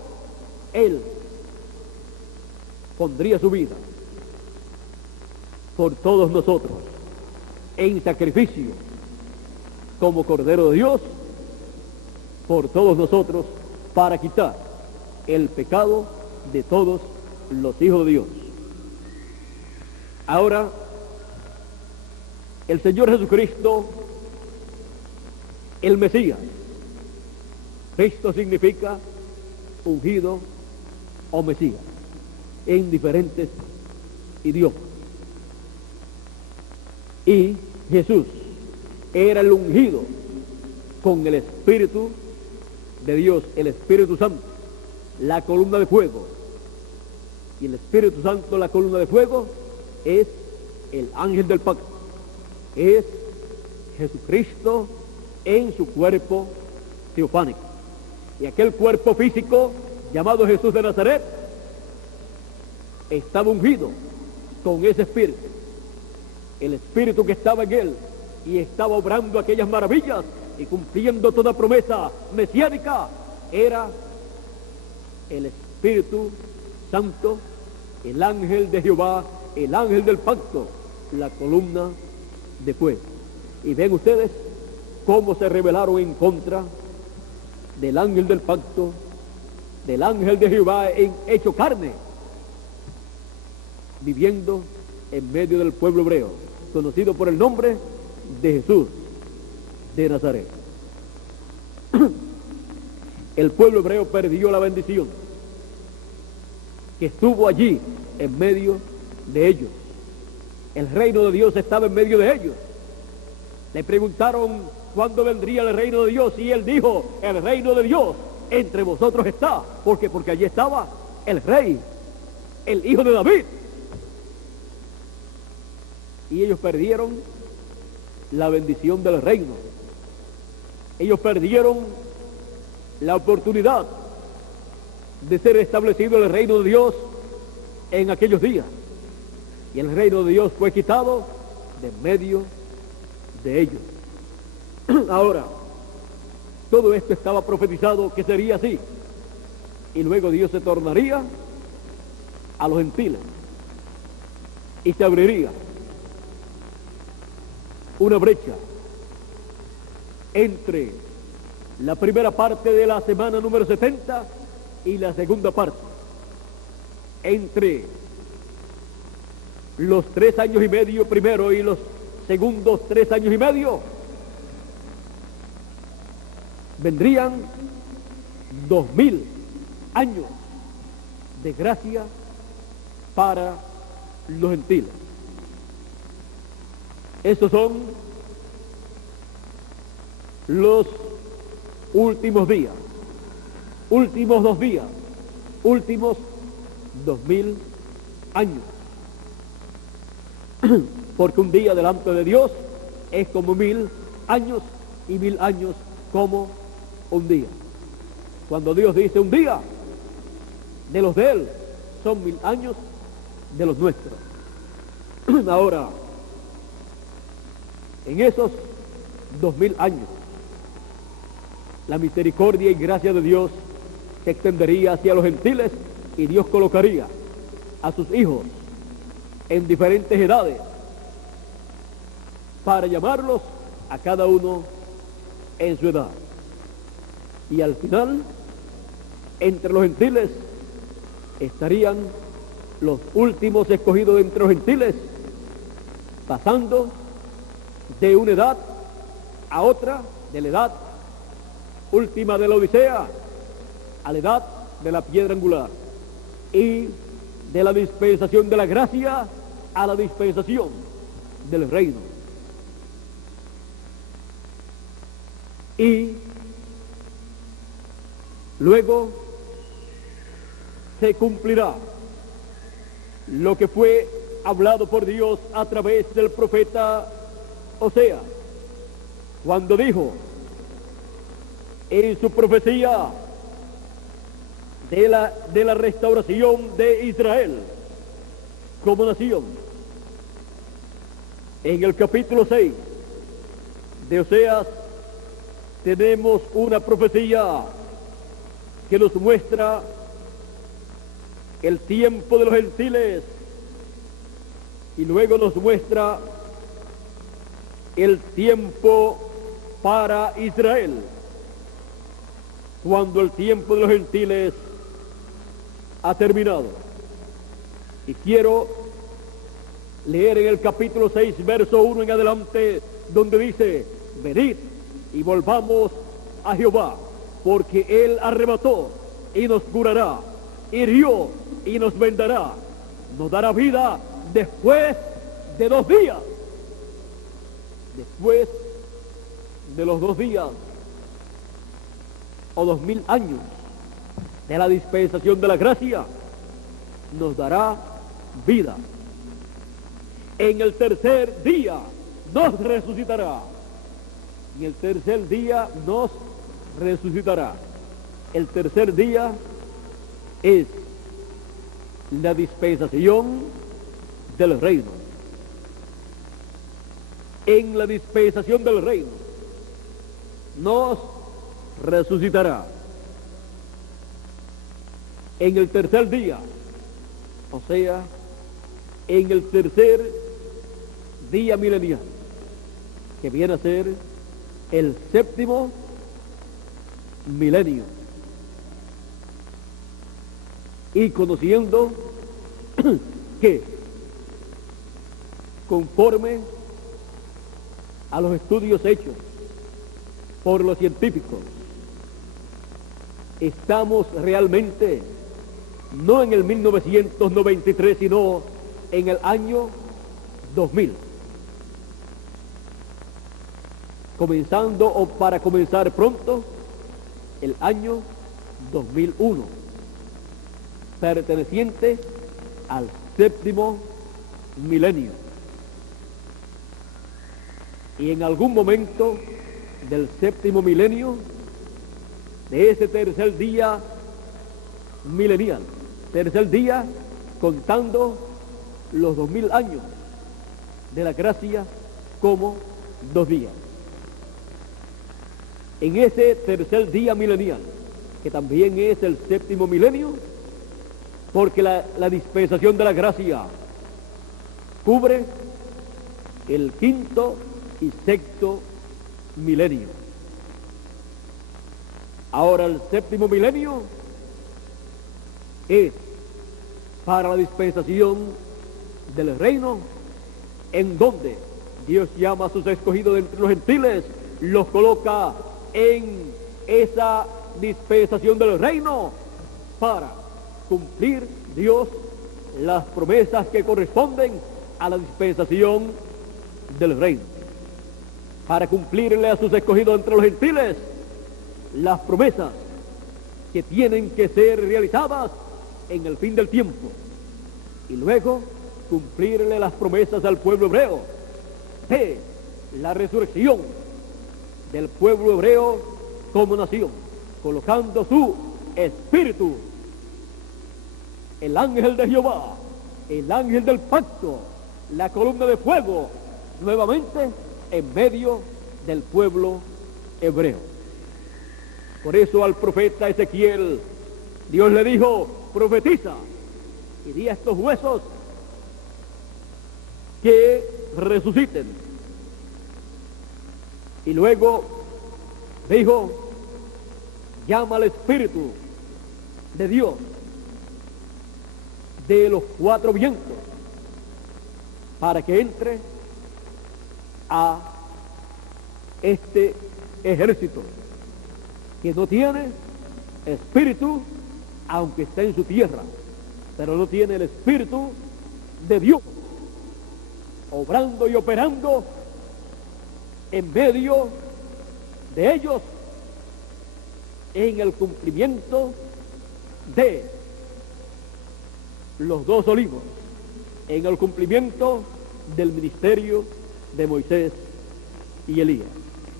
Él pondría su vida por todos nosotros en sacrificio como Cordero de Dios por todos nosotros, para quitar el pecado de todos los hijos de Dios. Ahora, el Señor Jesucristo, el Mesías, Cristo significa ungido o Mesías en diferentes idiomas. Y Jesús era el ungido con el Espíritu de Dios, el Espíritu Santo, la columna de fuego. Y el Espíritu Santo, la columna de fuego, es el ángel del pacto, es Jesucristo en su cuerpo teofánico. Y aquel cuerpo físico llamado Jesús de Nazaret estaba ungido con ese Espíritu. El Espíritu que estaba en él y estaba obrando aquellas maravillas y cumpliendo toda promesa mesiánica era el Espíritu Santo, el ángel de Jehová, el ángel del pacto, la columna de fuego. Y ven ustedes cómo se rebelaron en contra del ángel del pacto, del ángel de Jehová en hecho carne, viviendo en medio del pueblo hebreo, conocido por el nombre de Jesús de Nazaret. El pueblo hebreo perdió la bendición que estuvo allí en medio de ellos. El reino de Dios estaba en medio de ellos. Le preguntaron cuándo vendría el reino de Dios y él dijo: el reino de Dios entre vosotros está. ¿Por qué? Porque allí estaba el rey, el hijo de David. Y ellos perdieron la bendición del reino. Ellos perdieron la oportunidad de ser establecido el reino de Dios en aquellos días. Y el reino de Dios fue quitado de en medio de ellos. Ahora, todo esto estaba profetizado que sería así. Y luego Dios se tornaría a los gentiles y se abriría una brecha entre la primera parte de la semana número 70 y la segunda parte, entre los 3 años y medio primero y los segundos 3 años y medio. Vendrían 2000 años de gracia para los gentiles. Estos son los últimos días, últimos 2 días, últimos 2000 años. Porque un día delante de Dios es como 1000 años y 1000 años como un día. Cuando Dios dice un día de los de Él, son 1000 años de los nuestros. Ahora, en esos 2000 años, la misericordia y gracia de Dios se extendería hacia los gentiles y Dios colocaría a sus hijos en diferentes edades para llamarlos a cada uno en su edad. Y al final, entre los gentiles estarían los últimos escogidos entre los gentiles, pasando de una edad a otra, de la edad última de la Odisea a la edad de la piedra angular, y de la dispensación de la gracia a la dispensación del reino. Y luego se cumplirá lo que fue hablado por Dios a través del profeta Oseas, cuando dijo en su profecía de la restauración de Israel como nación. En el capítulo 6 de Oseas tenemos una profecía que nos muestra el tiempo de los gentiles y luego nos muestra el tiempo para Israel, cuando el tiempo de los gentiles ha terminado. Y quiero leer en el capítulo 6, verso 1 en adelante, donde dice: venid y volvamos a Jehová, porque Él arrebató y nos curará, hirió y nos vendará, nos dará vida después de 2 días. Después de los 2 días o 2000 años de la dispensación de la gracia, nos dará vida. En el tercer día nos resucitará. En el tercer día nos resucitará. El tercer día es la dispensación del reino. En la dispensación del reino nos resucitará. En el tercer día, o sea, en el tercer día milenial, que viene a ser el 7º milenio. Y conociendo que, conforme a los estudios hechos por los científicos, estamos realmente no en el 1993, sino en el año 2000. Comenzando, o para comenzar pronto, el año 2001, perteneciente al 7º milenio. Y en algún momento del 7º milenio, de ese tercer día milenial, tercer día contando los 2000 años de la gracia como 2 días. En ese tercer día milenial, que también es el 7º milenio, porque la dispensación de la gracia cubre el 5º y 6º milenio. Ahora el 7º milenio es para la dispensación del reino, en donde Dios llama a sus escogidos de entre los gentiles, los coloca en esa dispensación del reino para cumplir Dios las promesas que corresponden a la dispensación del reino, para cumplirle a sus escogidos entre los gentiles las promesas que tienen que ser realizadas en el fin del tiempo, y luego cumplirle las promesas al pueblo hebreo de la resurrección del pueblo hebreo como nación, colocando su espíritu el ángel de Jehová, el ángel del pacto, la columna de fuego, nuevamente en medio del pueblo hebreo. Por eso al profeta Ezequiel, Dios le dijo, profetiza, y di a estos huesos que resuciten. Y luego dijo, llama al Espíritu de Dios de los cuatro vientos para que entre a este ejército que no tiene espíritu, aunque está en su tierra, pero no tiene el Espíritu de Dios obrando y operando en medio de ellos en el cumplimiento de los dos olivos, en el cumplimiento del ministerio de Moisés y Elías,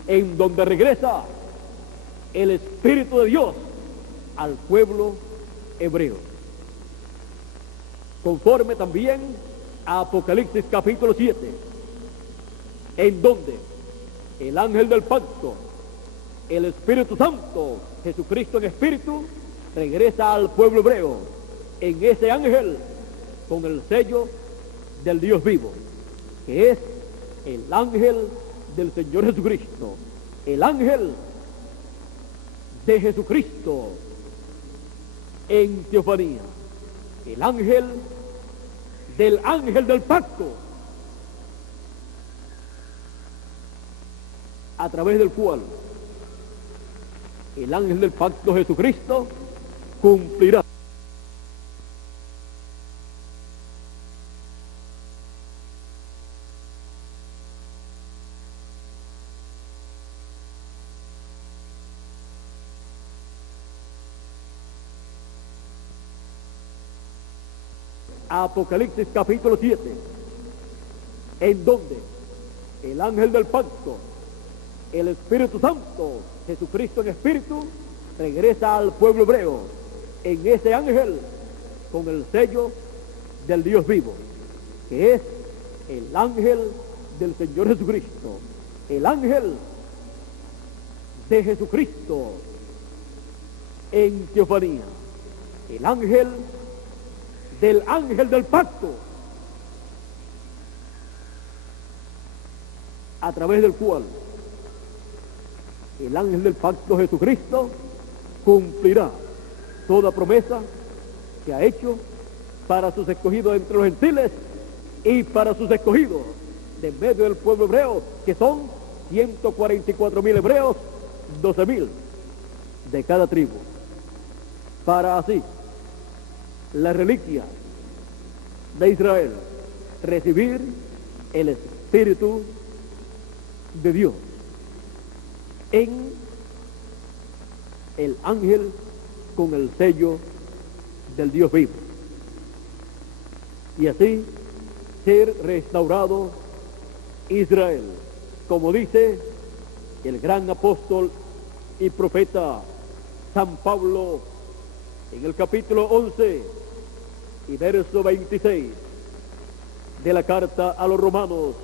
en donde regresa el Espíritu de Dios al pueblo hebreo. Conforme también a Apocalipsis capítulo 7, en donde el ángel del pacto, el Espíritu Santo, Jesucristo en espíritu, regresa al pueblo hebreo, en ese ángel con el sello del Dios vivo, que es el ángel del Señor Jesucristo, el ángel de Jesucristo en teofanía, el ángel del pacto, a través del cual el ángel del pacto Jesucristo cumplirá Apocalipsis capítulo 7, en donde el ángel del pacto, el Espíritu Santo, Jesucristo en espíritu, regresa al pueblo hebreo, en ese ángel con el sello del Dios vivo, que es el ángel del Señor Jesucristo, el ángel de Jesucristo en teofanía, el ángel del pacto, a través del cual el ángel del pacto Jesucristo cumplirá toda promesa que ha hecho para sus escogidos entre los gentiles y para sus escogidos de medio del pueblo hebreo, que son 144,000 hebreos, 12,000 de cada tribu, para así la reliquia de Israel recibir el Espíritu de Dios en el ángel con el sello del Dios vivo, y así ser restaurado Israel, como dice el gran apóstol y profeta San Pablo en el capítulo 11 y verso 26 de la carta a los romanos.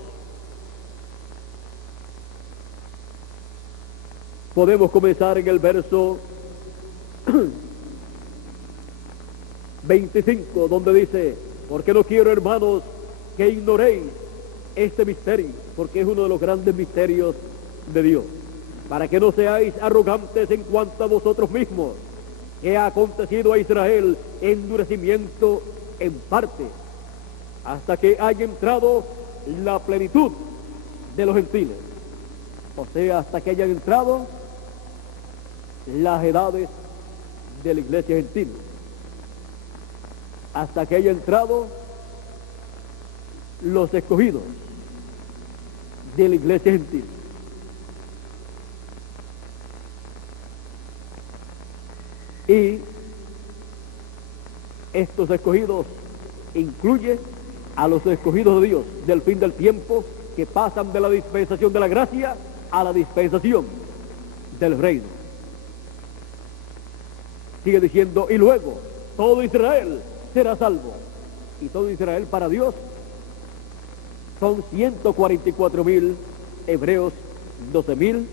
Podemos comenzar en el verso 25, donde dice, porque no quiero, hermanos, que ignoréis este misterio, porque es uno de los grandes misterios de Dios, para que no seáis arrogantes en cuanto a vosotros mismos, que ha acontecido a Israel endurecimiento en parte, hasta que haya entrado la plenitud de los gentiles, o sea, hasta que hayan entrado las edades de la iglesia gentil, hasta que haya entrado los escogidos de la iglesia gentil. Y estos escogidos incluyen a los escogidos de Dios del fin del tiempo, que pasan de la dispensación de la gracia a la dispensación del reino. Sigue diciendo, y luego todo Israel será salvo. Y todo Israel para Dios son 144,000 hebreos, 12,000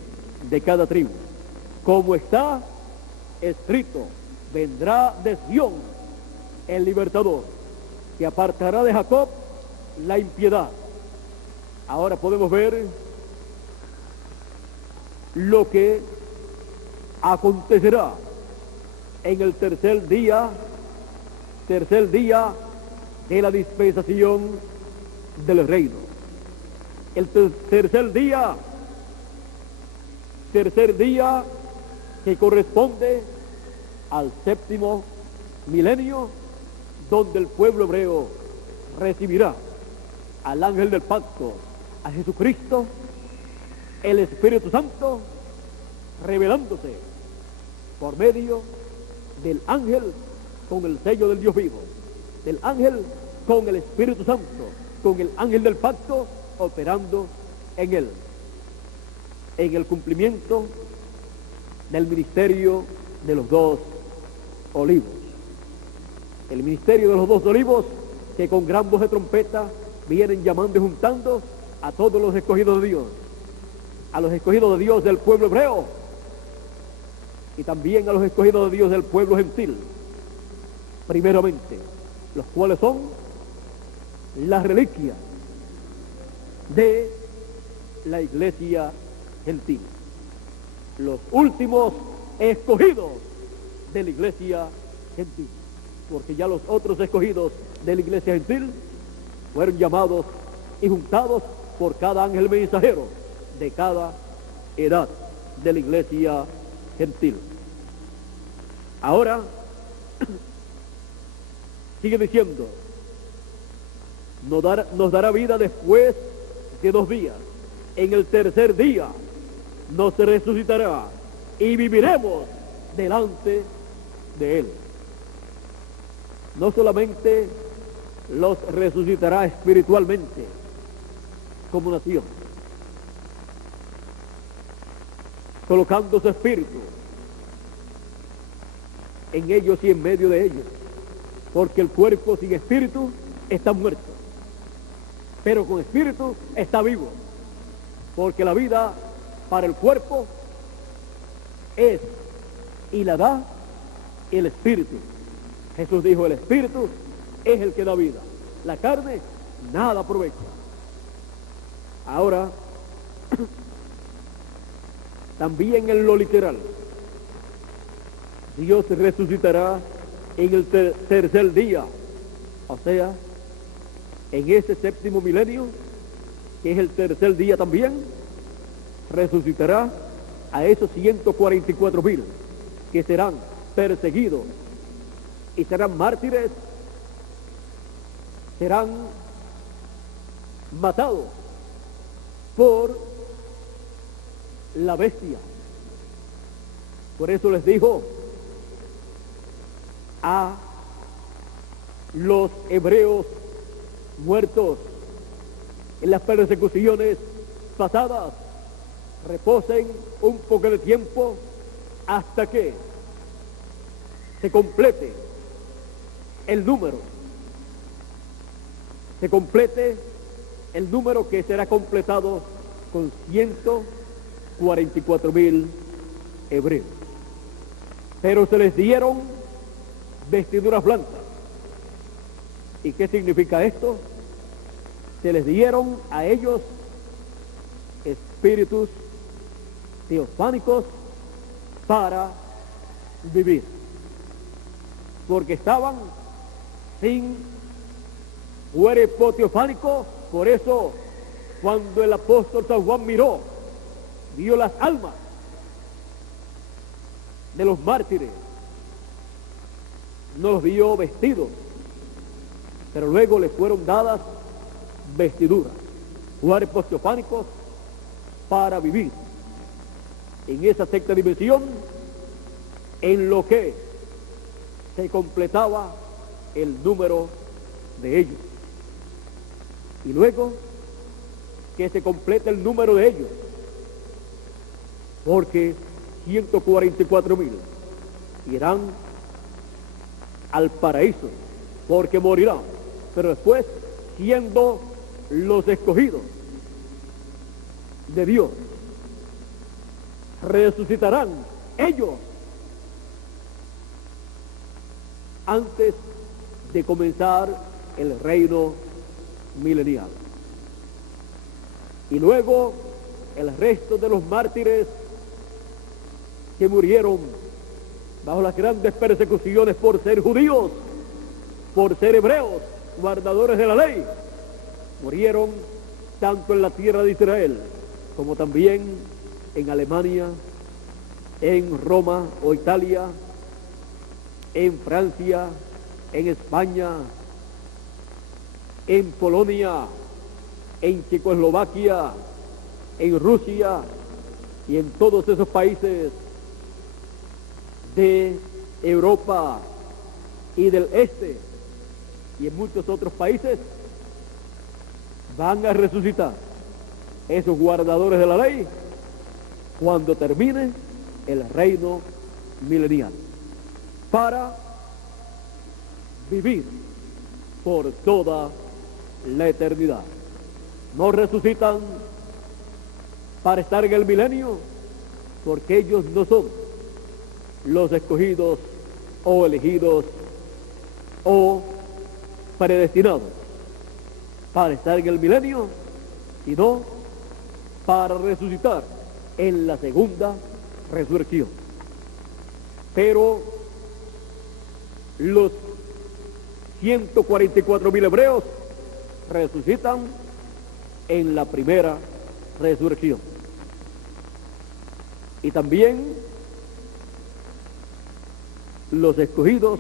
de cada tribu. Como está escrito, vendrá de Sión el libertador, que apartará de Jacob la impiedad. Ahora podemos ver lo que acontecerá en el tercer día de la dispensación del reino. El tercer día que corresponde al séptimo milenio, donde el pueblo hebreo recibirá al ángel del pacto, a Jesucristo, el Espíritu Santo, revelándose por medio del ángel con el sello del Dios vivo, del ángel con el Espíritu Santo, con el ángel del pacto operando en él, en el cumplimiento del ministerio de los dos olivos. El ministerio de los dos olivos, que con gran voz de trompeta vienen llamando y juntando a todos los escogidos de Dios, a los escogidos de Dios del pueblo hebreo y también a los escogidos de Dios del pueblo gentil, primeramente, los cuales son las reliquias de la iglesia gentil, los últimos escogidos de la iglesia gentil, porque ya los otros escogidos de la iglesia gentil fueron llamados y juntados por cada ángel mensajero de cada edad de la iglesia gentil. Ahora sigue diciendo, nos dará vida después de 2 días. En el tercer día nos resucitará y viviremos delante de él. No solamente los resucitará espiritualmente como nación, colocando su espíritu en ellos y en medio de ellos, porque el cuerpo sin espíritu está muerto, pero con espíritu está vivo, porque la vida para el cuerpo es y la da el espíritu. Jesús dijo, el espíritu es el que da vida, la carne nada aprovecha. Ahora, también en lo literal, Dios resucitará en el tercer día, o sea, en ese séptimo milenio, que es el tercer día también, resucitará a esos 144,000 que serán perseguidos y serán mártires, serán matados por la bestia. Por eso les dijo a los hebreos muertos en las persecuciones pasadas, reposen un poco de tiempo hasta que se complete el número, que será completado con 144,000 hebreos. Pero se les dieron vestiduras blancas. ¿Y qué significa esto? Se les dieron a ellos espíritus teofánicos para vivir, porque estaban sin cuerpo teofánico. Por eso, cuando el apóstol San Juan vio las almas de los mártires, no los vio vestidos, pero luego les fueron dadas vestiduras, cuerpos teofánicos para vivir en esa sexta dimensión, en lo que se completaba el número de ellos. Y luego que se complete el número de ellos, porque 144,000 irán al paraíso porque morirán, pero después, siendo los escogidos de Dios, resucitarán ellos antes de comenzar el reino milenial. Y luego el resto de los mártires que murieron bajo las grandes persecuciones por ser judíos, por ser hebreos, guardadores de la ley, murieron tanto en la tierra de Israel como también en Alemania, en Roma o Italia, en Francia, en España, en Polonia, en Checoslovaquia, en Rusia y en todos esos países de Europa y del este y en muchos otros países van a resucitar esos guardadores de la ley cuando termine el reino milenial para vivir por toda la eternidad. No resucitan para estar en el milenio, porque ellos no son los escogidos o elegidos o predestinados para estar en el milenio, sino para resucitar en la segunda resurrección. Pero los 144,000 hebreos resucitan en la primera resurrección. Y también los escogidos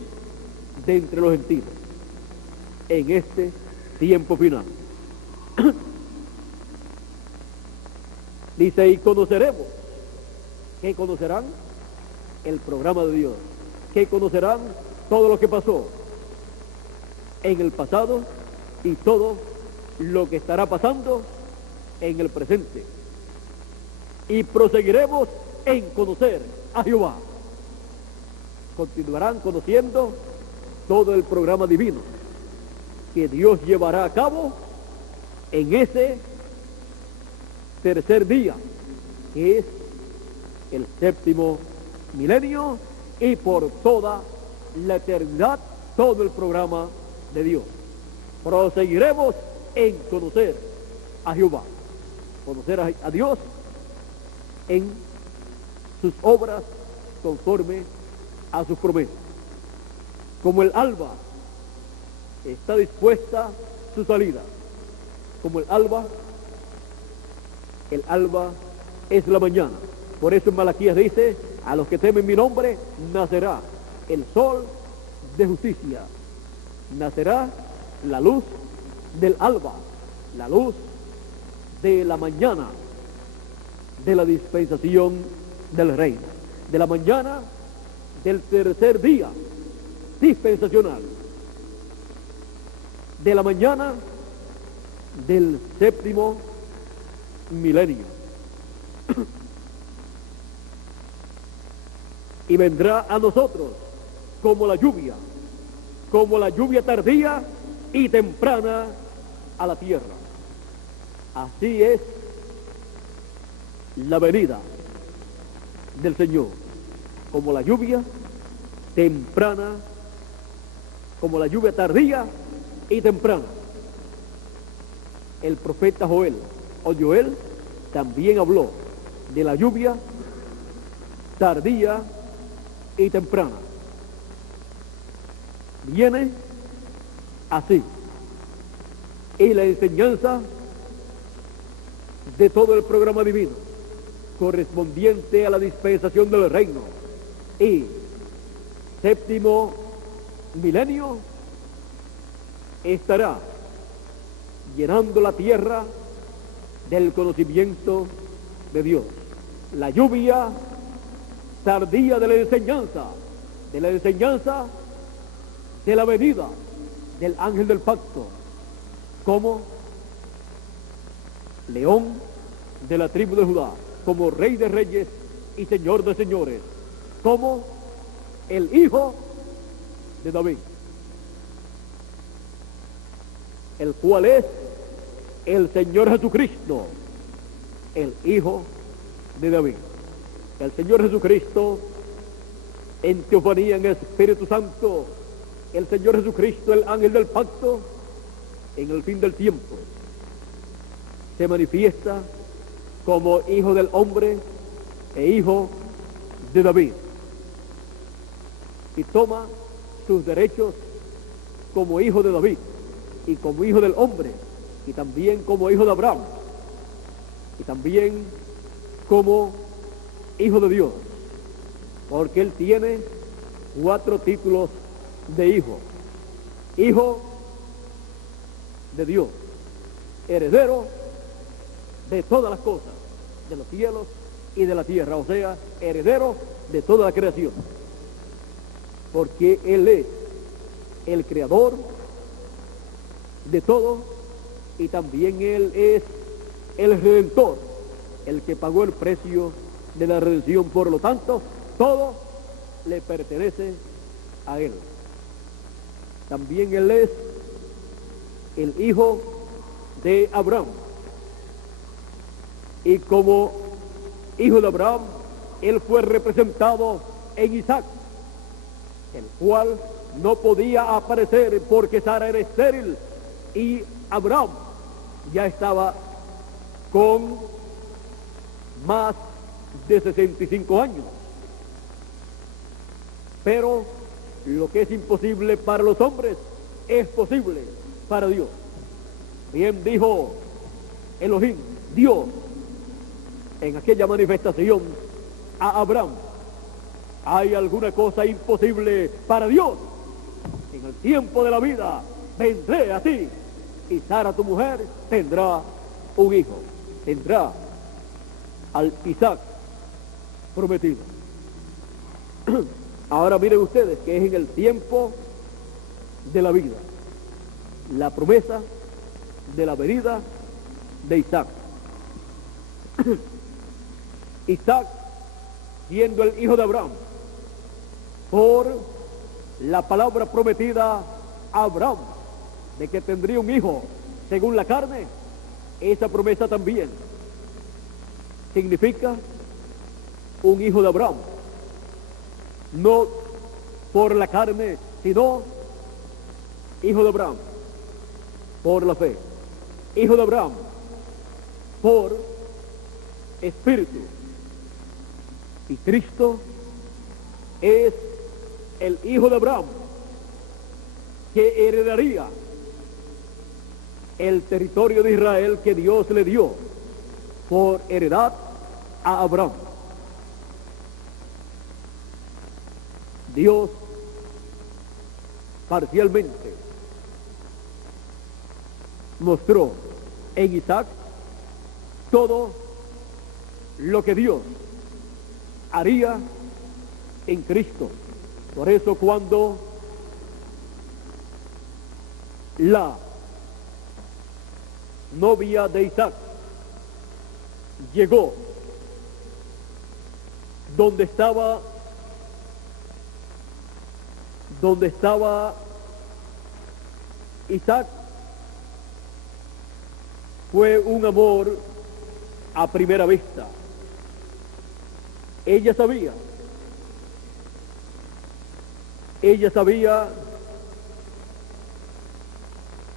de entre los gentiles en este tiempo final. Dice, y conoceremos. ¿Qué conocerán? El programa de Dios. ¿Qué conocerán? Todo lo que pasó en el pasado y todo lo que estará pasando en el presente. Y proseguiremos en conocer a Jehová. Continuarán conociendo todo el programa divino que Dios llevará a cabo en ese tercer día, que es el séptimo milenio, y por toda la eternidad, todo el programa de Dios. Proseguiremos en conocer a Jehová, conocer a Dios en sus obras conforme a sus promesas. Como el alba está dispuesta su salida, como el alba es la mañana. Por eso en Malaquías dice, a los que temen mi nombre nacerá el sol de justicia, nacerá la luz del alba, la luz de la mañana, de la dispensación del reino, de la mañana del tercer día dispensacional, de la mañana del séptimo milenio. Y vendrá a nosotros como la lluvia tardía y temprana a la tierra. Así es la venida del Señor, como la lluvia temprana, como la lluvia tardía y temprana. El profeta Joel también habló de la lluvia tardía y temprana. Viene así. Y la enseñanza de todo el programa divino correspondiente a la dispensación del reino y séptimo milenio estará llenando la tierra del conocimiento de Dios. La lluvia tardía de la enseñanza de la venida del ángel del pacto, como león de la tribu de Judá, como rey de reyes y señor de señores, como el hijo de David. el cual es el Señor Jesucristo, el Hijo de David. El Señor Jesucristo en teofanía, en Espíritu Santo, el Señor Jesucristo, el ángel del pacto, en el fin del tiempo, se manifiesta como Hijo del hombre e Hijo de David, y toma sus derechos como Hijo de David, y como Hijo del hombre, y también como Hijo de Abraham, y también como Hijo de Dios, porque Él tiene 4 títulos de hijo: Hijo de Dios, heredero de todas las cosas, de los cielos y de la tierra, o sea, heredero de toda la creación, porque Él es el creador de todo, y también Él es el redentor, el que pagó el precio de la redención. Por lo tanto, todo le pertenece a Él. También Él es el hijo de Abraham, y como hijo de Abraham, Él fue representado en Isaac, el cual no podía aparecer porque Sara era estéril y Abraham ya estaba con más de 65 años. Pero lo que es imposible para los hombres es posible para Dios. Bien dijo Elohim, Dios, en aquella manifestación a Abraham: ¿hay alguna cosa imposible para Dios? En el tiempo de la vida vendré a ti, y Sara, tu mujer, tendrá un hijo, tendrá al Isaac prometido. Ahora miren ustedes que es en el tiempo de la vida, la promesa de la venida de Isaac. Isaac, siendo el hijo de Abraham, por la palabra prometida a Abraham de que tendría un hijo según la carne, esa promesa también significa un hijo de Abraham, no por la carne, sino hijo de Abraham por la fe, hijo de Abraham por espíritu. Y Cristo es el hijo de Abraham que heredaría el territorio de Israel que Dios le dio por heredad a Abraham. Dios parcialmente mostró en Isaac todo lo que Dios haría en Cristo. Por eso cuando la novia de Isaac llegó donde estaba Isaac, fue un amor a primera vista. Ella sabía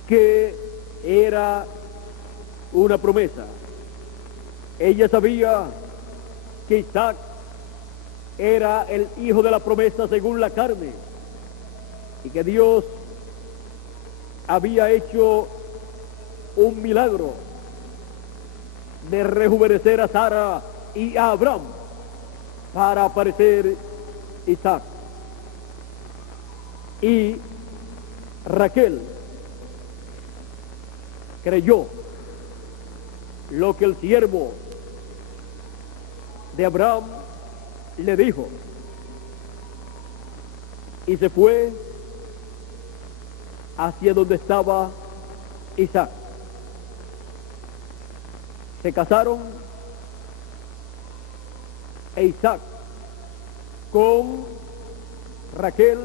que era una promesa. Ella sabía que Isaac era el hijo de la promesa según la carne, y que Dios había hecho un milagro de rejuvenecer a Sara y a Abraham para aparecer Isaac. Y Raquel creyó lo que el siervo de Abraham le dijo, y se fue hacia donde estaba Isaac. Se casaron, e Isaac con Raquel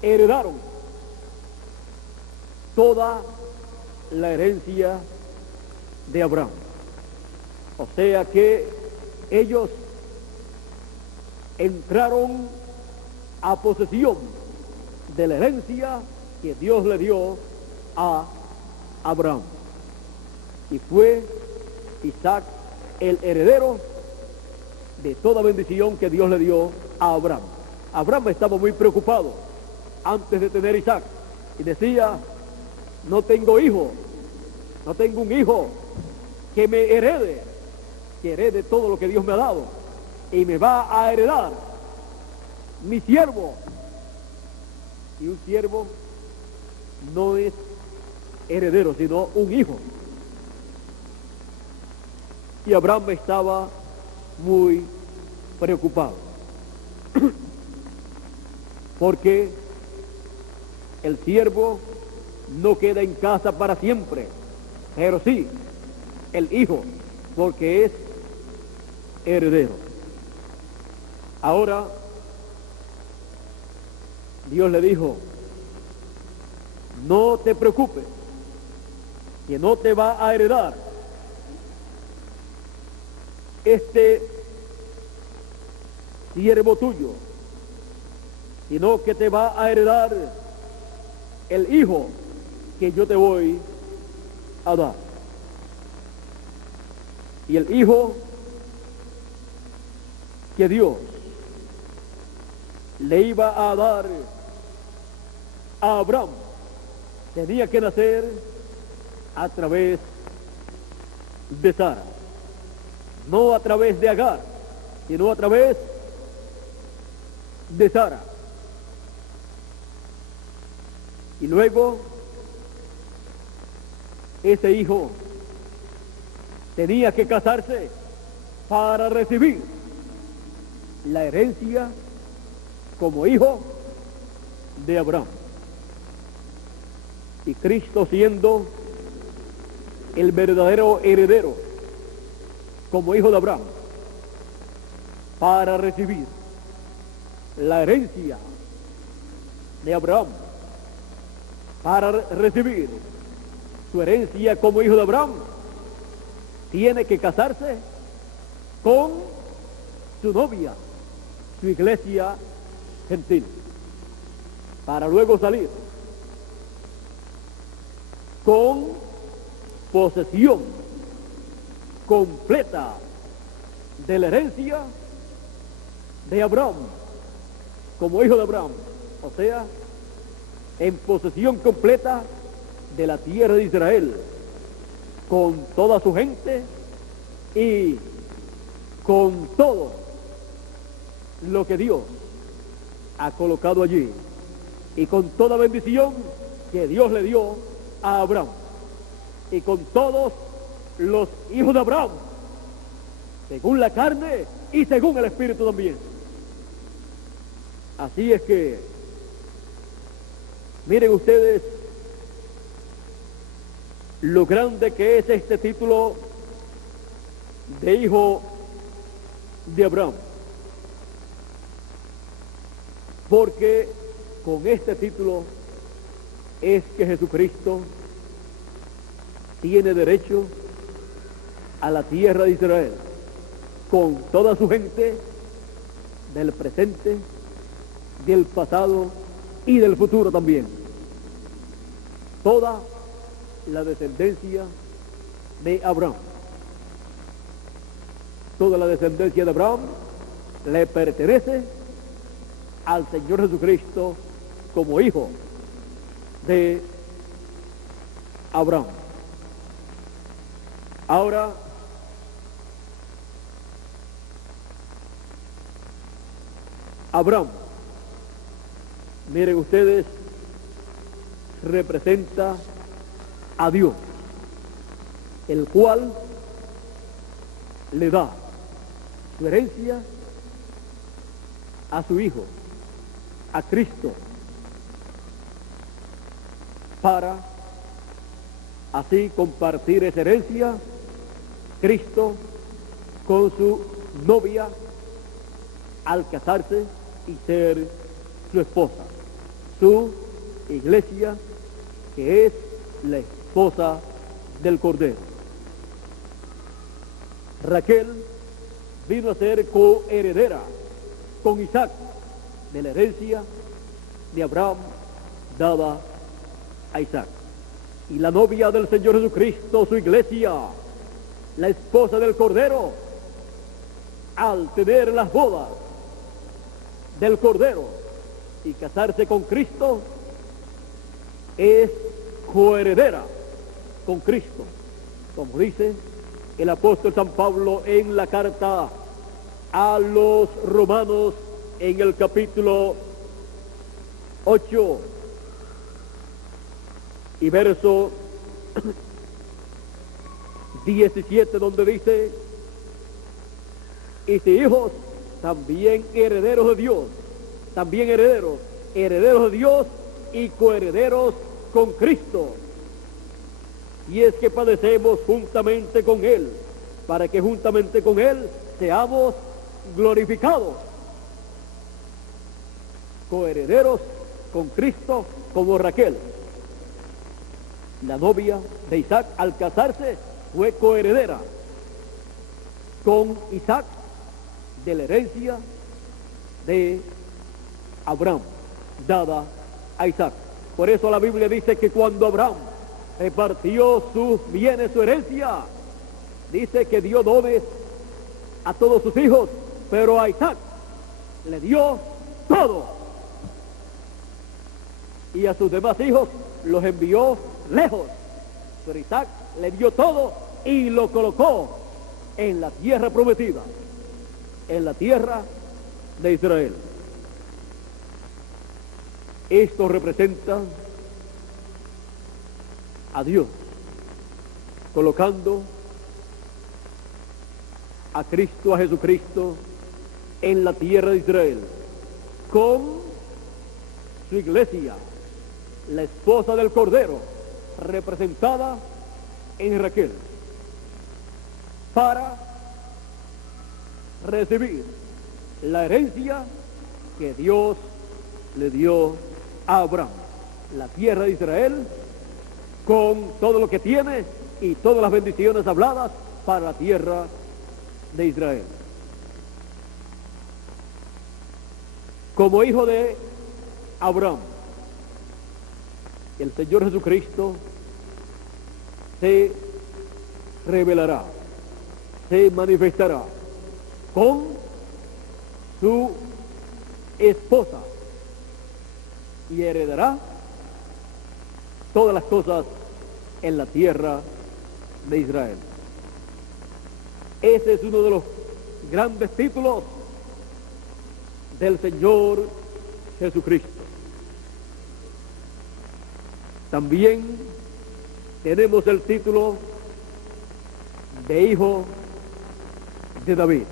heredaron toda la herencia de Abraham. O sea que ellos entraron a posesión de la herencia que Dios le dio a Abraham. Y fue Isaac el heredero de toda bendición que Dios le dio a Abraham. Abraham estaba muy preocupado antes de tener Isaac y decía: no tengo hijo, no tengo un hijo que me herede, que herede todo lo que Dios me ha dado, y me va a heredar mi siervo. Y un siervo no es heredero, sino un hijo. Y Abraham estaba muy preocupado, porque el siervo no queda en casa para siempre, pero sí el hijo, porque es heredero. Ahora Dios le dijo: no te preocupes, que no te va a heredar este siervo tuyo, sino que te va a heredar el hijo que yo te voy a dar. Y el hijo que Dios le iba a dar a Abraham tenía que nacer a través de Sara, no a través de Agar, sino a través de Sara. Y luego ese hijo tenía que casarse para recibir la herencia como hijo de Abraham. Y Cristo, siendo el verdadero heredero como hijo de Abraham, para recibir la herencia de Abraham, para recibir su herencia como hijo de Abraham, tiene que casarse con su novia, su iglesia gentil, para luego salir con posesión completa de la herencia de Abraham como hijo de Abraham, o sea, en posesión completa de la tierra de Israel, con toda su gente y con todo lo que Dios ha colocado allí, y con toda bendición que Dios le dio a Abraham, y con todos los hijos de Abraham, según la carne y según el Espíritu también. Así es que, miren ustedes lo grande que es este título de hijo de Abraham, porque con este título es que Jesucristo tiene derecho a la tierra de Israel, con toda su gente del presente, del pasado y del futuro también. Toda la descendencia de Abraham, toda la descendencia de Abraham le pertenece al Señor Jesucristo como hijo de Abraham. Ahora, Abraham, miren ustedes, representa a Dios, el cual le da su herencia a su Hijo, a Cristo, para así compartir esa herencia, Cristo con su novia, al casarse y ser su esposa, su iglesia que es la esposa del Cordero. Raquel vino a ser coheredera con Isaac de la herencia de Abraham dada a Isaac. Y la novia del Señor Jesucristo, su iglesia, la esposa del Cordero, al tener las bodas del Cordero y casarse con Cristo, es coheredera con Cristo, como dice el apóstol San Pablo en la carta a los Romanos en el capítulo 8 y verso 17, donde dice: y si hijos, también herederos de Dios, también herederos de Dios y coherederos con Cristo. Y es que padecemos juntamente con Él, para que juntamente con Él seamos glorificados. Coherederos con Cristo, como Raquel, la novia de Isaac, al casarse fue coheredera con Isaac de la herencia de Abraham dada a Isaac. Por eso la Biblia dice que cuando Abraham repartió sus bienes, su herencia, dice que dio dones a todos sus hijos, pero a Isaac le dio todo, y a sus demás hijos los envió lejos, pero Isaac le dio todo y lo colocó en la tierra prometida, en la tierra de Israel. Esto representa a Dios colocando a Cristo, a Jesucristo, en la tierra de Israel, con su iglesia, la esposa del Cordero, representada en Raquel, para recibir la herencia que Dios le dio a Abraham, la tierra de Israel, con todo lo que tiene y todas las bendiciones habladas para la tierra de Israel. Como hijo de Abraham, el Señor Jesucristo se revelará, se manifestará con su esposa y heredará todas las cosas en la tierra de Israel. Ese es uno de los grandes títulos del Señor Jesucristo. También tenemos el título de hijo de David.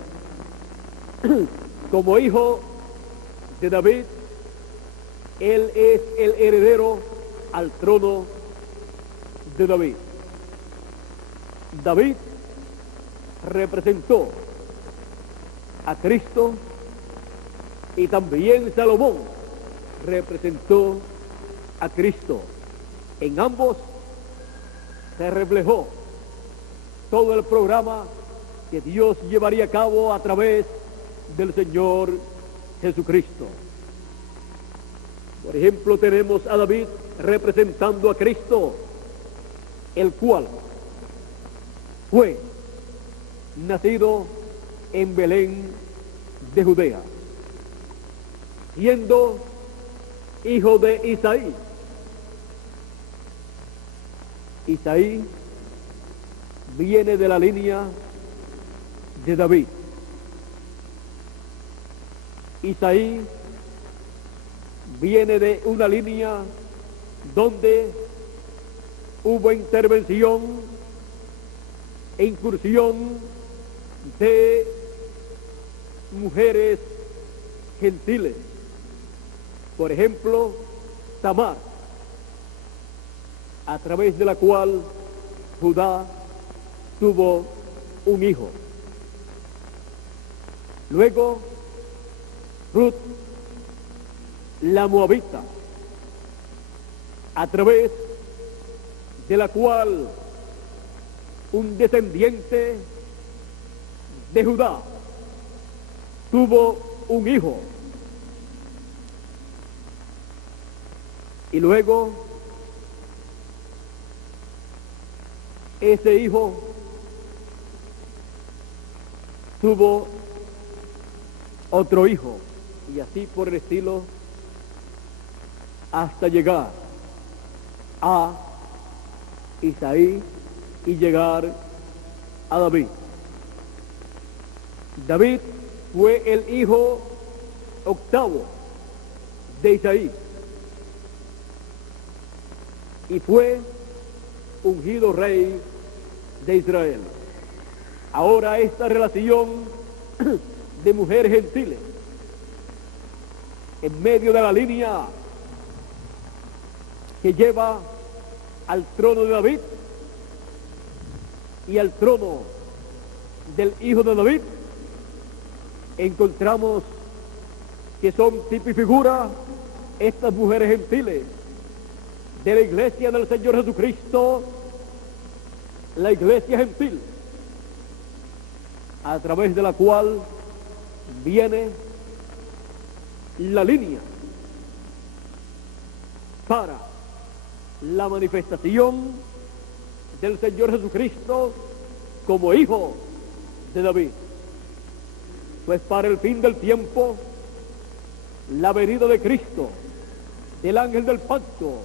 Como hijo de David, él es el heredero al trono de David. David representó a Cristo y también Salomón representó a Cristo. En ambos se reflejó todo el programa que Dios llevaría a cabo a través del Señor Jesucristo. Por ejemplo, tenemos a David representando a Cristo, el cual fue nacido en Belén de Judea, siendo hijo de Isaí. Isaí viene de la línea de David. Isaí viene de una línea donde hubo intervención e incursión de mujeres gentiles. Por ejemplo, Tamar, a través de la cual Judá tuvo un hijo. Luego, Ruth, la moabita, a través de la cual un descendiente de Judá tuvo un hijo, y luego ese hijo tuvo otro hijo, y así por el estilo, hasta llegar a Isaí y llegar a David. David fue el hijo octavo de Isaí y fue ungido rey de Israel. Ahora esta relación de mujeres gentiles en medio de la línea que lleva al trono de David y al trono del hijo de David, encontramos que son tipo y figura estas mujeres gentiles de la iglesia del Señor Jesucristo, la iglesia gentil, a través de la cual viene la línea para la manifestación del Señor Jesucristo como hijo de David. Pues para el fin del tiempo, la venida de Cristo, del ángel del pacto,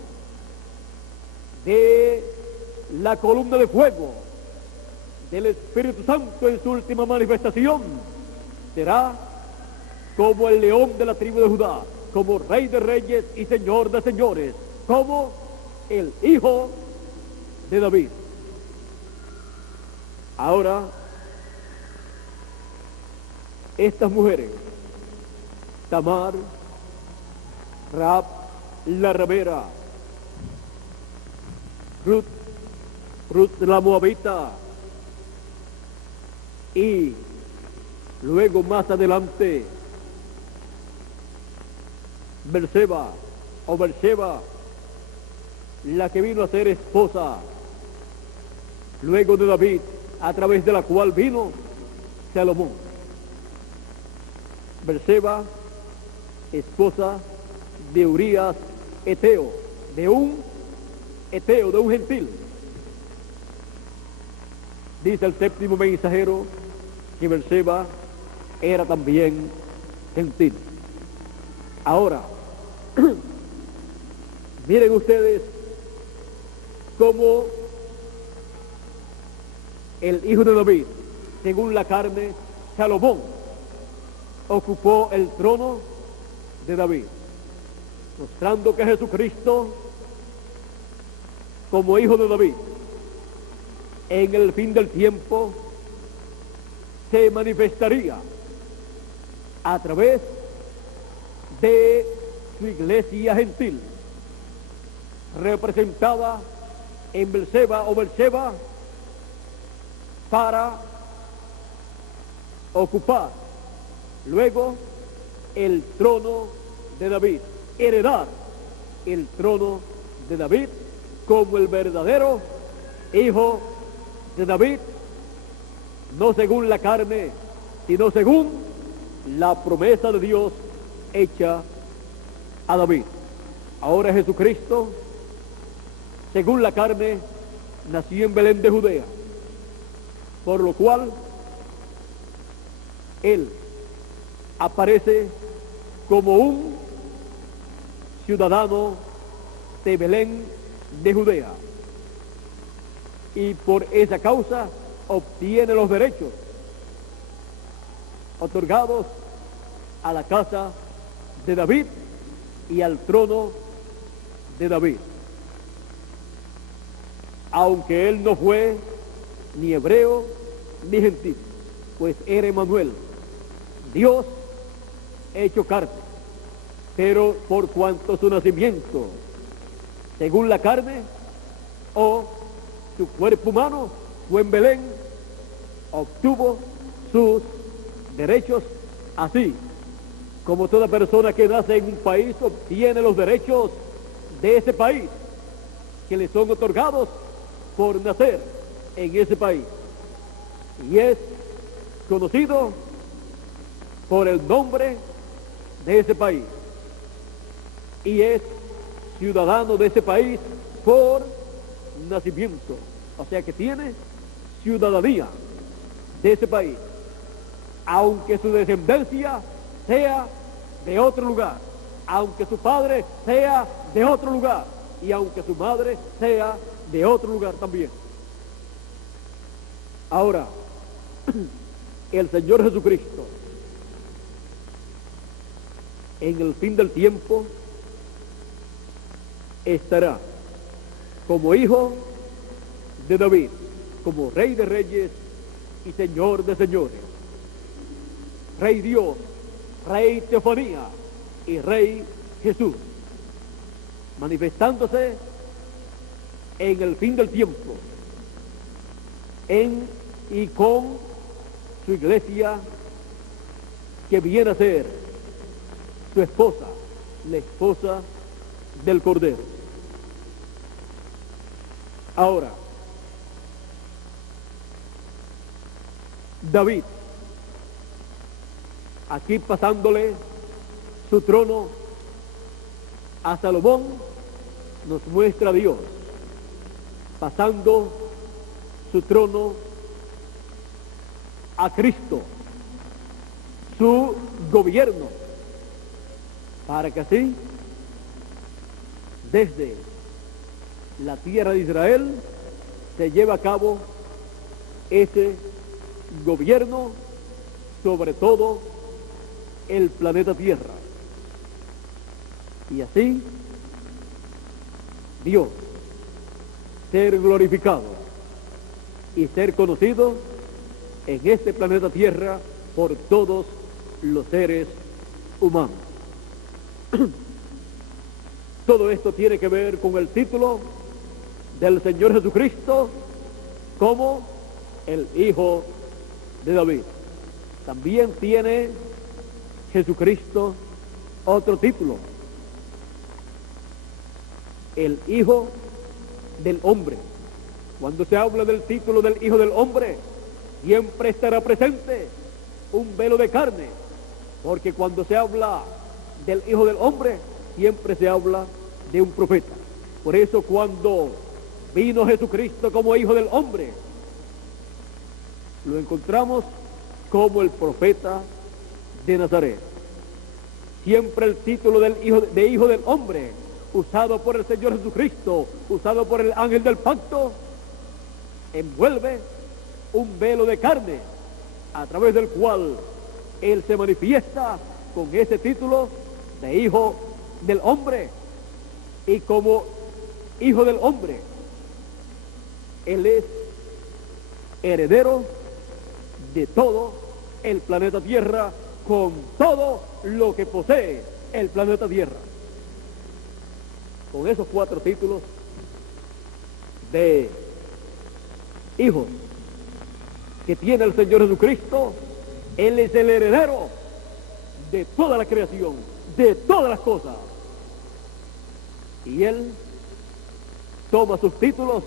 de la columna de fuego, del Espíritu Santo en su última manifestación, será como el león de la tribu de Judá, como rey de reyes y señor de señores, como el hijo de David. Ahora, estas mujeres, Tamar, Rahab la ramera, Ruth la moabita, y luego más adelante Berseba o Beersheba, la que vino a ser esposa luego de David, a través de la cual vino Salomón. Berseba, esposa de Urías Eteo, de un Eteo, de un gentil. Dice el séptimo mensajero que Berseba era también gentil. Ahora, miren ustedes cómo el hijo de David, según la carne, Salomón, ocupó el trono de David, mostrando que Jesucristo, como hijo de David, en el fin del tiempo, se manifestaría a través de su iglesia gentil, representada en Berseba o Beersheba, para ocupar luego el trono de David, heredar el trono de David como el verdadero hijo de David, no según la carne, sino según la promesa de Dios hecha a David. Ahora Jesucristo, según la carne, nació en Belén de Judea, por lo cual él aparece como un ciudadano de Belén de Judea, y por esa causa obtiene los derechos otorgados a la casa de David y al trono de David. Aunque él no fue ni hebreo ni gentil, pues era Emmanuel, Dios hecho carne, pero por cuanto su nacimiento, según la carne, o su cuerpo humano fue en Belén, obtuvo sus derechos así como toda persona que nace en un país obtiene los derechos de ese país que le son otorgados por nacer en ese país y es conocido por el nombre de ese país y es ciudadano de ese país por nacimiento, o sea que tiene ciudadanía de ese país, aunque su descendencia sea de otro lugar, aunque su padre sea de otro lugar y aunque su madre sea de otro lugar también. Ahora, el Señor Jesucristo, en el fin del tiempo, estará como hijo de David, como Rey de Reyes y Señor de Señores, Rey Dios, Rey Teofanía y Rey Jesús, manifestándose en el fin del tiempo, en y con su iglesia, que viene a ser su esposa, la esposa del Cordero. Ahora, David, aquí pasándole su trono a Salomón, nos muestra a Dios pasando su trono a Cristo, su gobierno, para que así, desde la tierra de Israel, se lleve a cabo ese gobierno sobre todo el planeta Tierra. Y así, Dios ser glorificado y ser conocido en este planeta Tierra por todos los seres humanos. Todo esto tiene que ver con el título del Señor Jesucristo como el Hijo de David. También tiene Jesucristo otro título: el Hijo del Hombre. Cuando se habla del título del Hijo del Hombre, siempre estará presente un velo de carne, porque cuando se habla del Hijo del Hombre, siempre se habla de un profeta. Por eso cuando vino Jesucristo como Hijo del Hombre, lo encontramos como el profeta de Nazaret. Siempre el título del Hijo del Hombre, usado por el Señor Jesucristo, usado por el ángel del pacto, envuelve un velo de carne a través del cual Él se manifiesta con ese título de Hijo del Hombre. Y como Hijo del Hombre, Él es heredero de todo el planeta Tierra, con todo lo que posee el planeta Tierra. Con esos 4 títulos de hijos que tiene el Señor Jesucristo, Él es el heredero de toda la creación, de todas las cosas. Y Él toma sus títulos,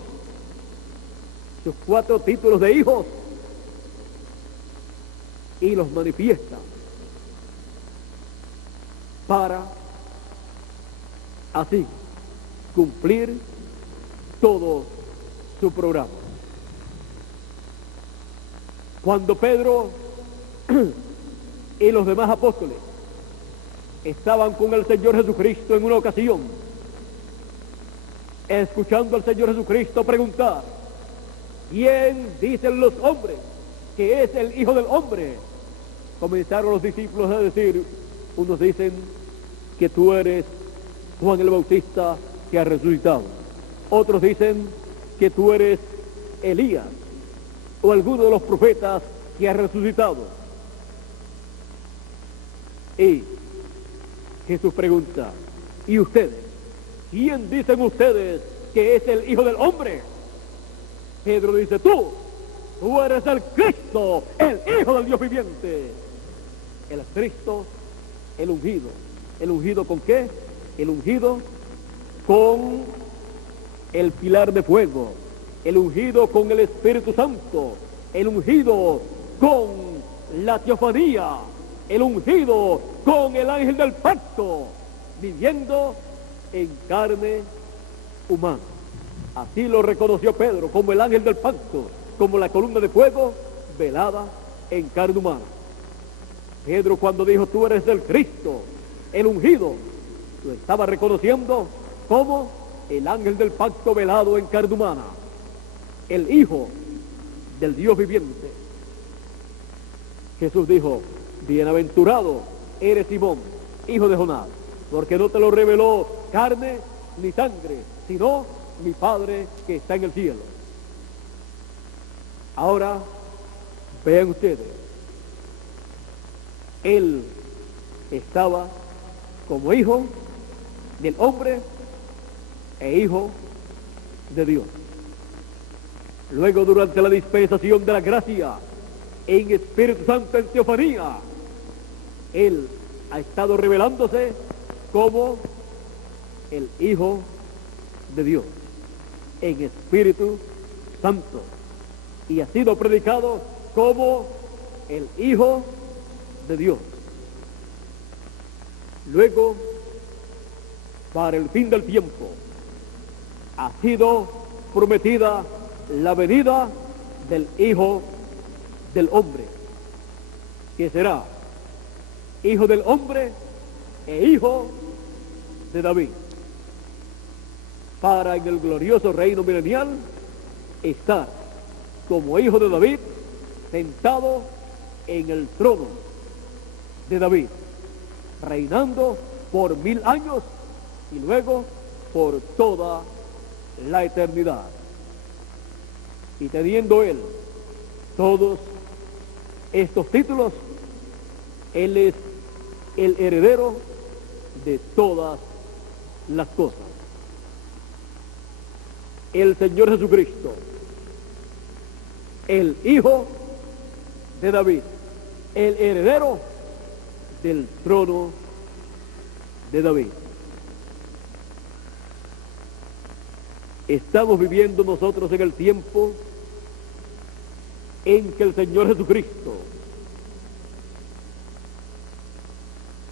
sus 4 títulos de hijos, y los manifiesta para así cumplir todo su programa. Cuando Pedro y los demás apóstoles estaban con el Señor Jesucristo en una ocasión, escuchando al Señor Jesucristo preguntar: ¿quién dicen los hombres que es el Hijo del Hombre? Comenzaron los discípulos a decir: unos dicen que tú eres Juan el Bautista que ha resucitado, otros dicen que tú eres Elías o alguno de los profetas que ha resucitado. Y Jesús pregunta: ¿y ustedes? ¿Quién dicen ustedes que es el Hijo del Hombre? Pedro dice: tú eres el Cristo, el Hijo del Dios viviente. El Cristo, el ungido. ¿El ungido con qué? El ungido con el pilar de fuego, el ungido con el Espíritu Santo, el ungido con la teofanía, el ungido con el ángel del pacto, viviendo en carne humana. Así lo reconoció Pedro, como el ángel del pacto, como la columna de fuego velada en carne humana. Pedro, cuando dijo tú eres el Cristo, el ungido, lo estaba reconociendo como el ángel del pacto velado en carne humana, el Hijo del Dios viviente. Jesús dijo, bienaventurado eres Simón, hijo de Jonás, porque no te lo reveló carne ni sangre, sino mi Padre que está en el cielo. Ahora, vean ustedes, él estaba como hijo del hombre e hijo de Dios. Luego, durante la dispensación de la gracia, en Espíritu Santo, en teofanía, él ha estado revelándose como el Hijo de Dios, en Espíritu Santo, y ha sido predicado como el Hijo de Dios. Luego, para el fin del tiempo, ha sido prometida la venida del Hijo del Hombre, que será Hijo del Hombre e Hijo de David, para en el glorioso reino milenial estar como Hijo de David, sentado en el trono de David, reinando por 1000 años y luego por toda la eternidad. Y teniendo él todos estos títulos, él es el heredero de todas las cosas. El Señor Jesucristo, el Hijo de David, el heredero del trono de David. Estamos viviendo nosotros en el tiempo en que el Señor Jesucristo,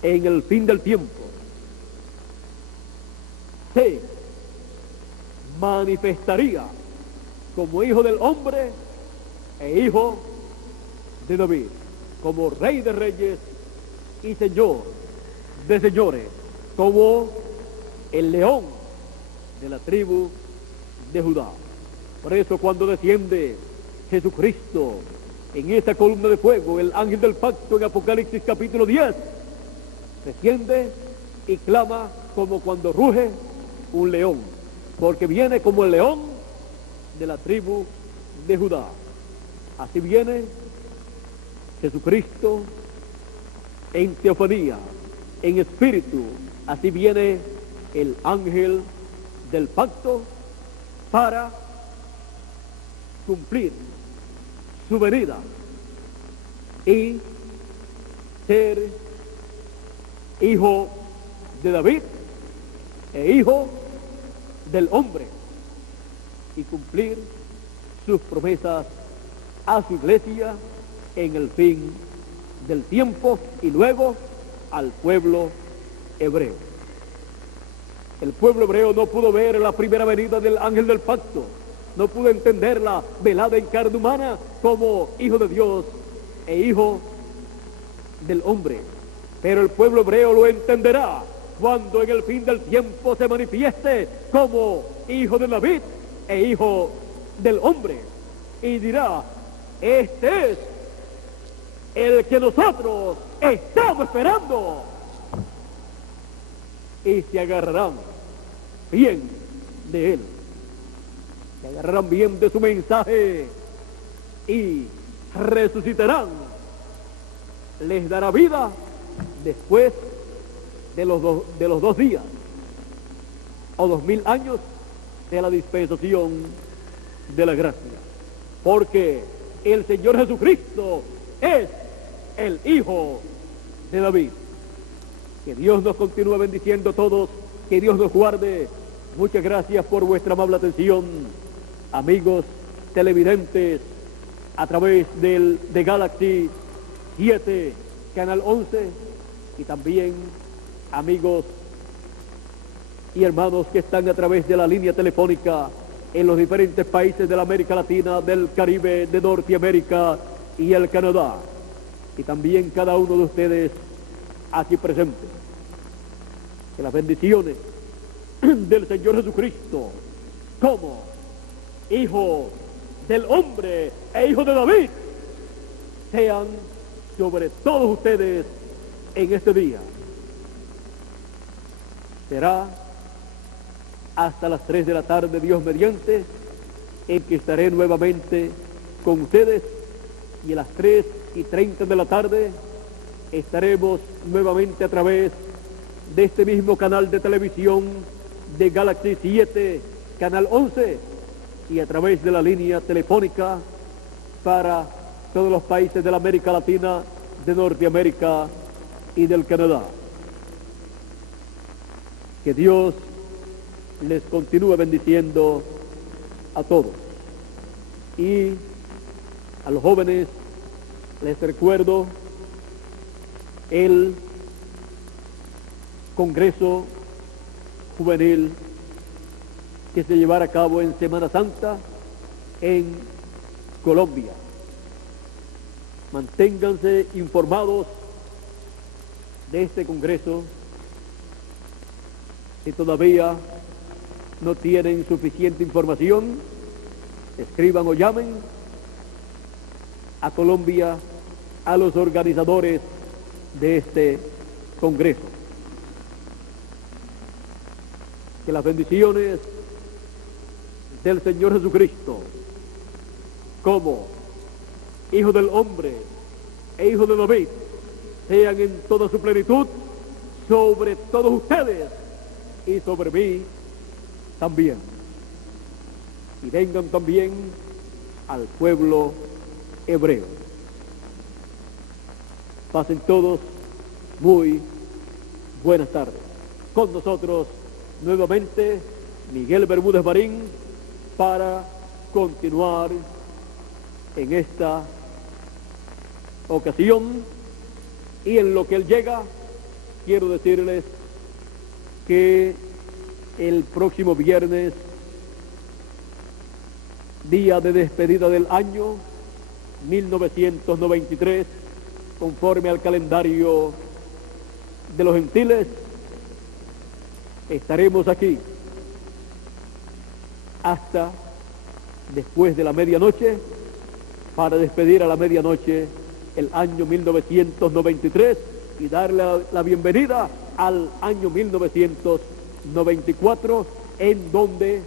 en el fin del tiempo, se manifestaría como Hijo del Hombre e Hijo de David, como Rey de Reyes y Señor de Señores, como el león de la tribu de Judá. Por eso, cuando desciende Jesucristo en esa columna de fuego, el ángel del pacto en Apocalipsis capítulo 10, desciende y clama como cuando ruge un león, porque viene como el león de la tribu de Judá. Así viene Jesucristo en teofanía, en espíritu. Así viene el ángel del pacto para cumplir su venida y ser Hijo de David e Hijo del Hombre, y cumplir sus promesas a su iglesia en el fin del tiempo y luego al pueblo hebreo. El pueblo hebreo no pudo ver la primera venida del ángel del pacto, no pudo entenderla velada en carne humana como Hijo de Dios e Hijo del Hombre, pero el pueblo hebreo lo entenderá cuando en el fin del tiempo se manifieste como Hijo de David e Hijo del Hombre, y dirá: este es el que nosotros estamos esperando. Y se agarrarán bien de él, se agarrarán bien de su mensaje y resucitarán. Les dará vida después de los 2 días o 2000 años de la dispensación de la gracia, porque el Señor Jesucristo es el Hijo de David. Que Dios nos continúe bendiciendo a todos, que Dios nos guarde. Muchas gracias por vuestra amable atención. amigos televidentes a través de Galaxy 7, Canal 11, y también amigos y hermanos que están a través de la línea telefónica en los diferentes países de la América Latina, del Caribe, de Norteamérica y el Canadá, y también cada uno de ustedes aquí presentes. Que las bendiciones del Señor Jesucristo, como Hijo del Hombre e Hijo de David, sean sobre todos ustedes en este día. Será hasta las 3 de la tarde, Dios mediante, en que estaré nuevamente con ustedes, y a las 3:30 de la tarde estaremos nuevamente a través de este mismo canal de televisión de Galaxy 7, Canal 11, y a través de la línea telefónica para todos los países de la América Latina, de Norteamérica y del Canadá. Que Dios les continúe bendiciendo a todos. Y a los jóvenes les recuerdo el Congreso Juvenil que se llevará a cabo en Semana Santa en Colombia. Manténganse informados de este Congreso. Si todavía no tienen suficiente información, escriban o llamen a Colombia, a los organizadores de este Congreso. Que las bendiciones del Señor Jesucristo, como Hijo del Hombre e Hijo de David, sean en toda su plenitud sobre todos ustedes y sobre mí también. Y vengan también al pueblo hebreo. Pasen todos muy buenas tardes. Con nosotros nuevamente Miguel Bermúdez Marín para continuar en esta ocasión, y en lo que él llega, quiero decirles que el próximo viernes, día de despedida del año 1993, conforme al calendario de los gentiles, estaremos aquí hasta después de la medianoche, para despedir a la medianoche el año 1993 y darle la bienvenida al año 1994, en donde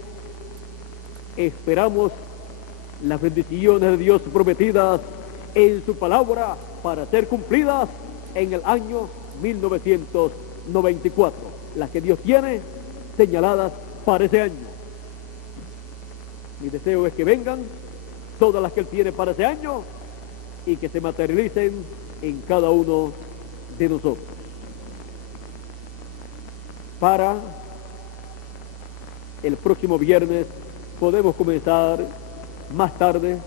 esperamos las bendiciones de Dios prometidas en su palabra para ser cumplidas en el año 1994, las que Dios tiene señaladas para ese año. Mi deseo es que vengan todas las que Él tiene para ese año y que se materialicen en cada uno de nosotros. Para el próximo viernes podemos comenzar más tarde.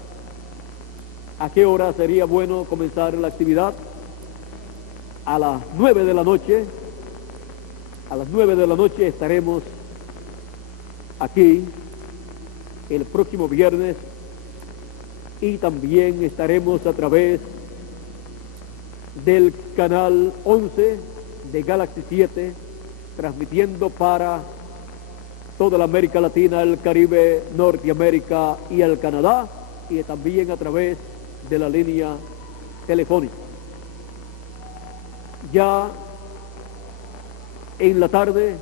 ¿A qué hora sería bueno comenzar la actividad? A las 9 de la noche. A las 9 de la noche estaremos aquí el próximo viernes, y también estaremos a través del canal 11 de Galaxy 7, transmitiendo para toda la América Latina, el Caribe, Norteamérica y el Canadá, y también a través de la línea telefónica. Ya en la tarde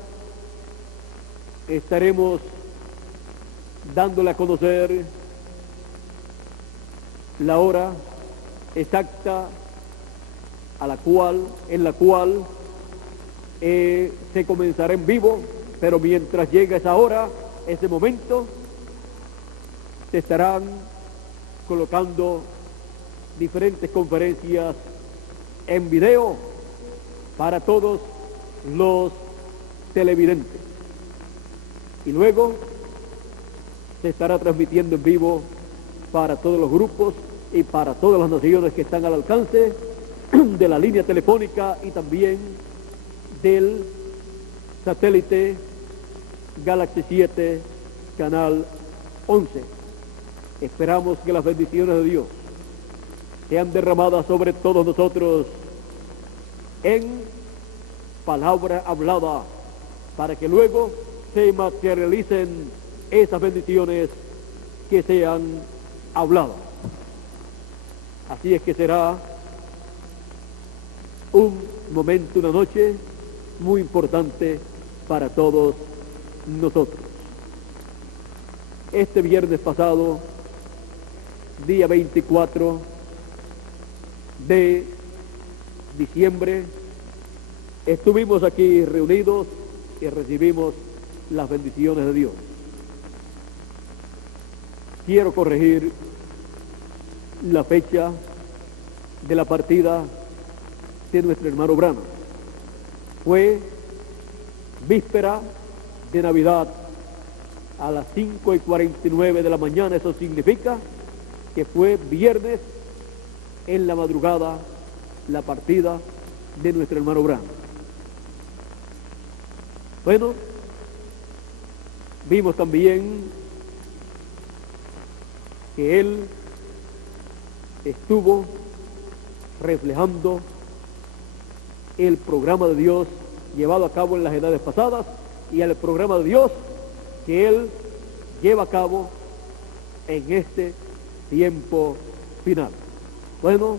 estaremos dándole a conocer la hora exacta en la cual se comenzará en vivo, pero mientras llega esa hora, ese momento, se estarán colocando diferentes conferencias en video para todos los televidentes. Y luego se estará transmitiendo en vivo para todos los grupos y para todas las naciones que están al alcance de la línea telefónica y también del satélite Galaxy 7, canal 11. Esperamos que las bendiciones de Dios sean derramadas sobre todos nosotros en palabra hablada, para que luego se materialicen esas bendiciones que sean habladas. Así es que será un momento, una noche muy importante para todos nosotros. Este viernes pasado, día 24 de diciembre, estuvimos aquí reunidos y recibimos las bendiciones de Dios. Quiero corregir la fecha de la partida de nuestro hermano Branham. Fue víspera de Navidad a las 5:49 de la mañana. Eso significa que fue viernes en la madrugada la partida de nuestro hermano Branham. Bueno, vimos también que él estuvo reflejando el programa de Dios llevado a cabo en las edades pasadas y el programa de Dios que él lleva a cabo en este tiempo final. Bueno,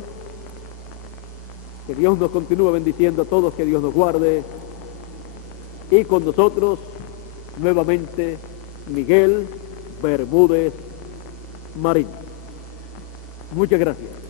que Dios nos continúe bendiciendo a todos, que Dios nos guarde, y con nosotros nuevamente Miguel Bermúdez Marín. Muchas gracias.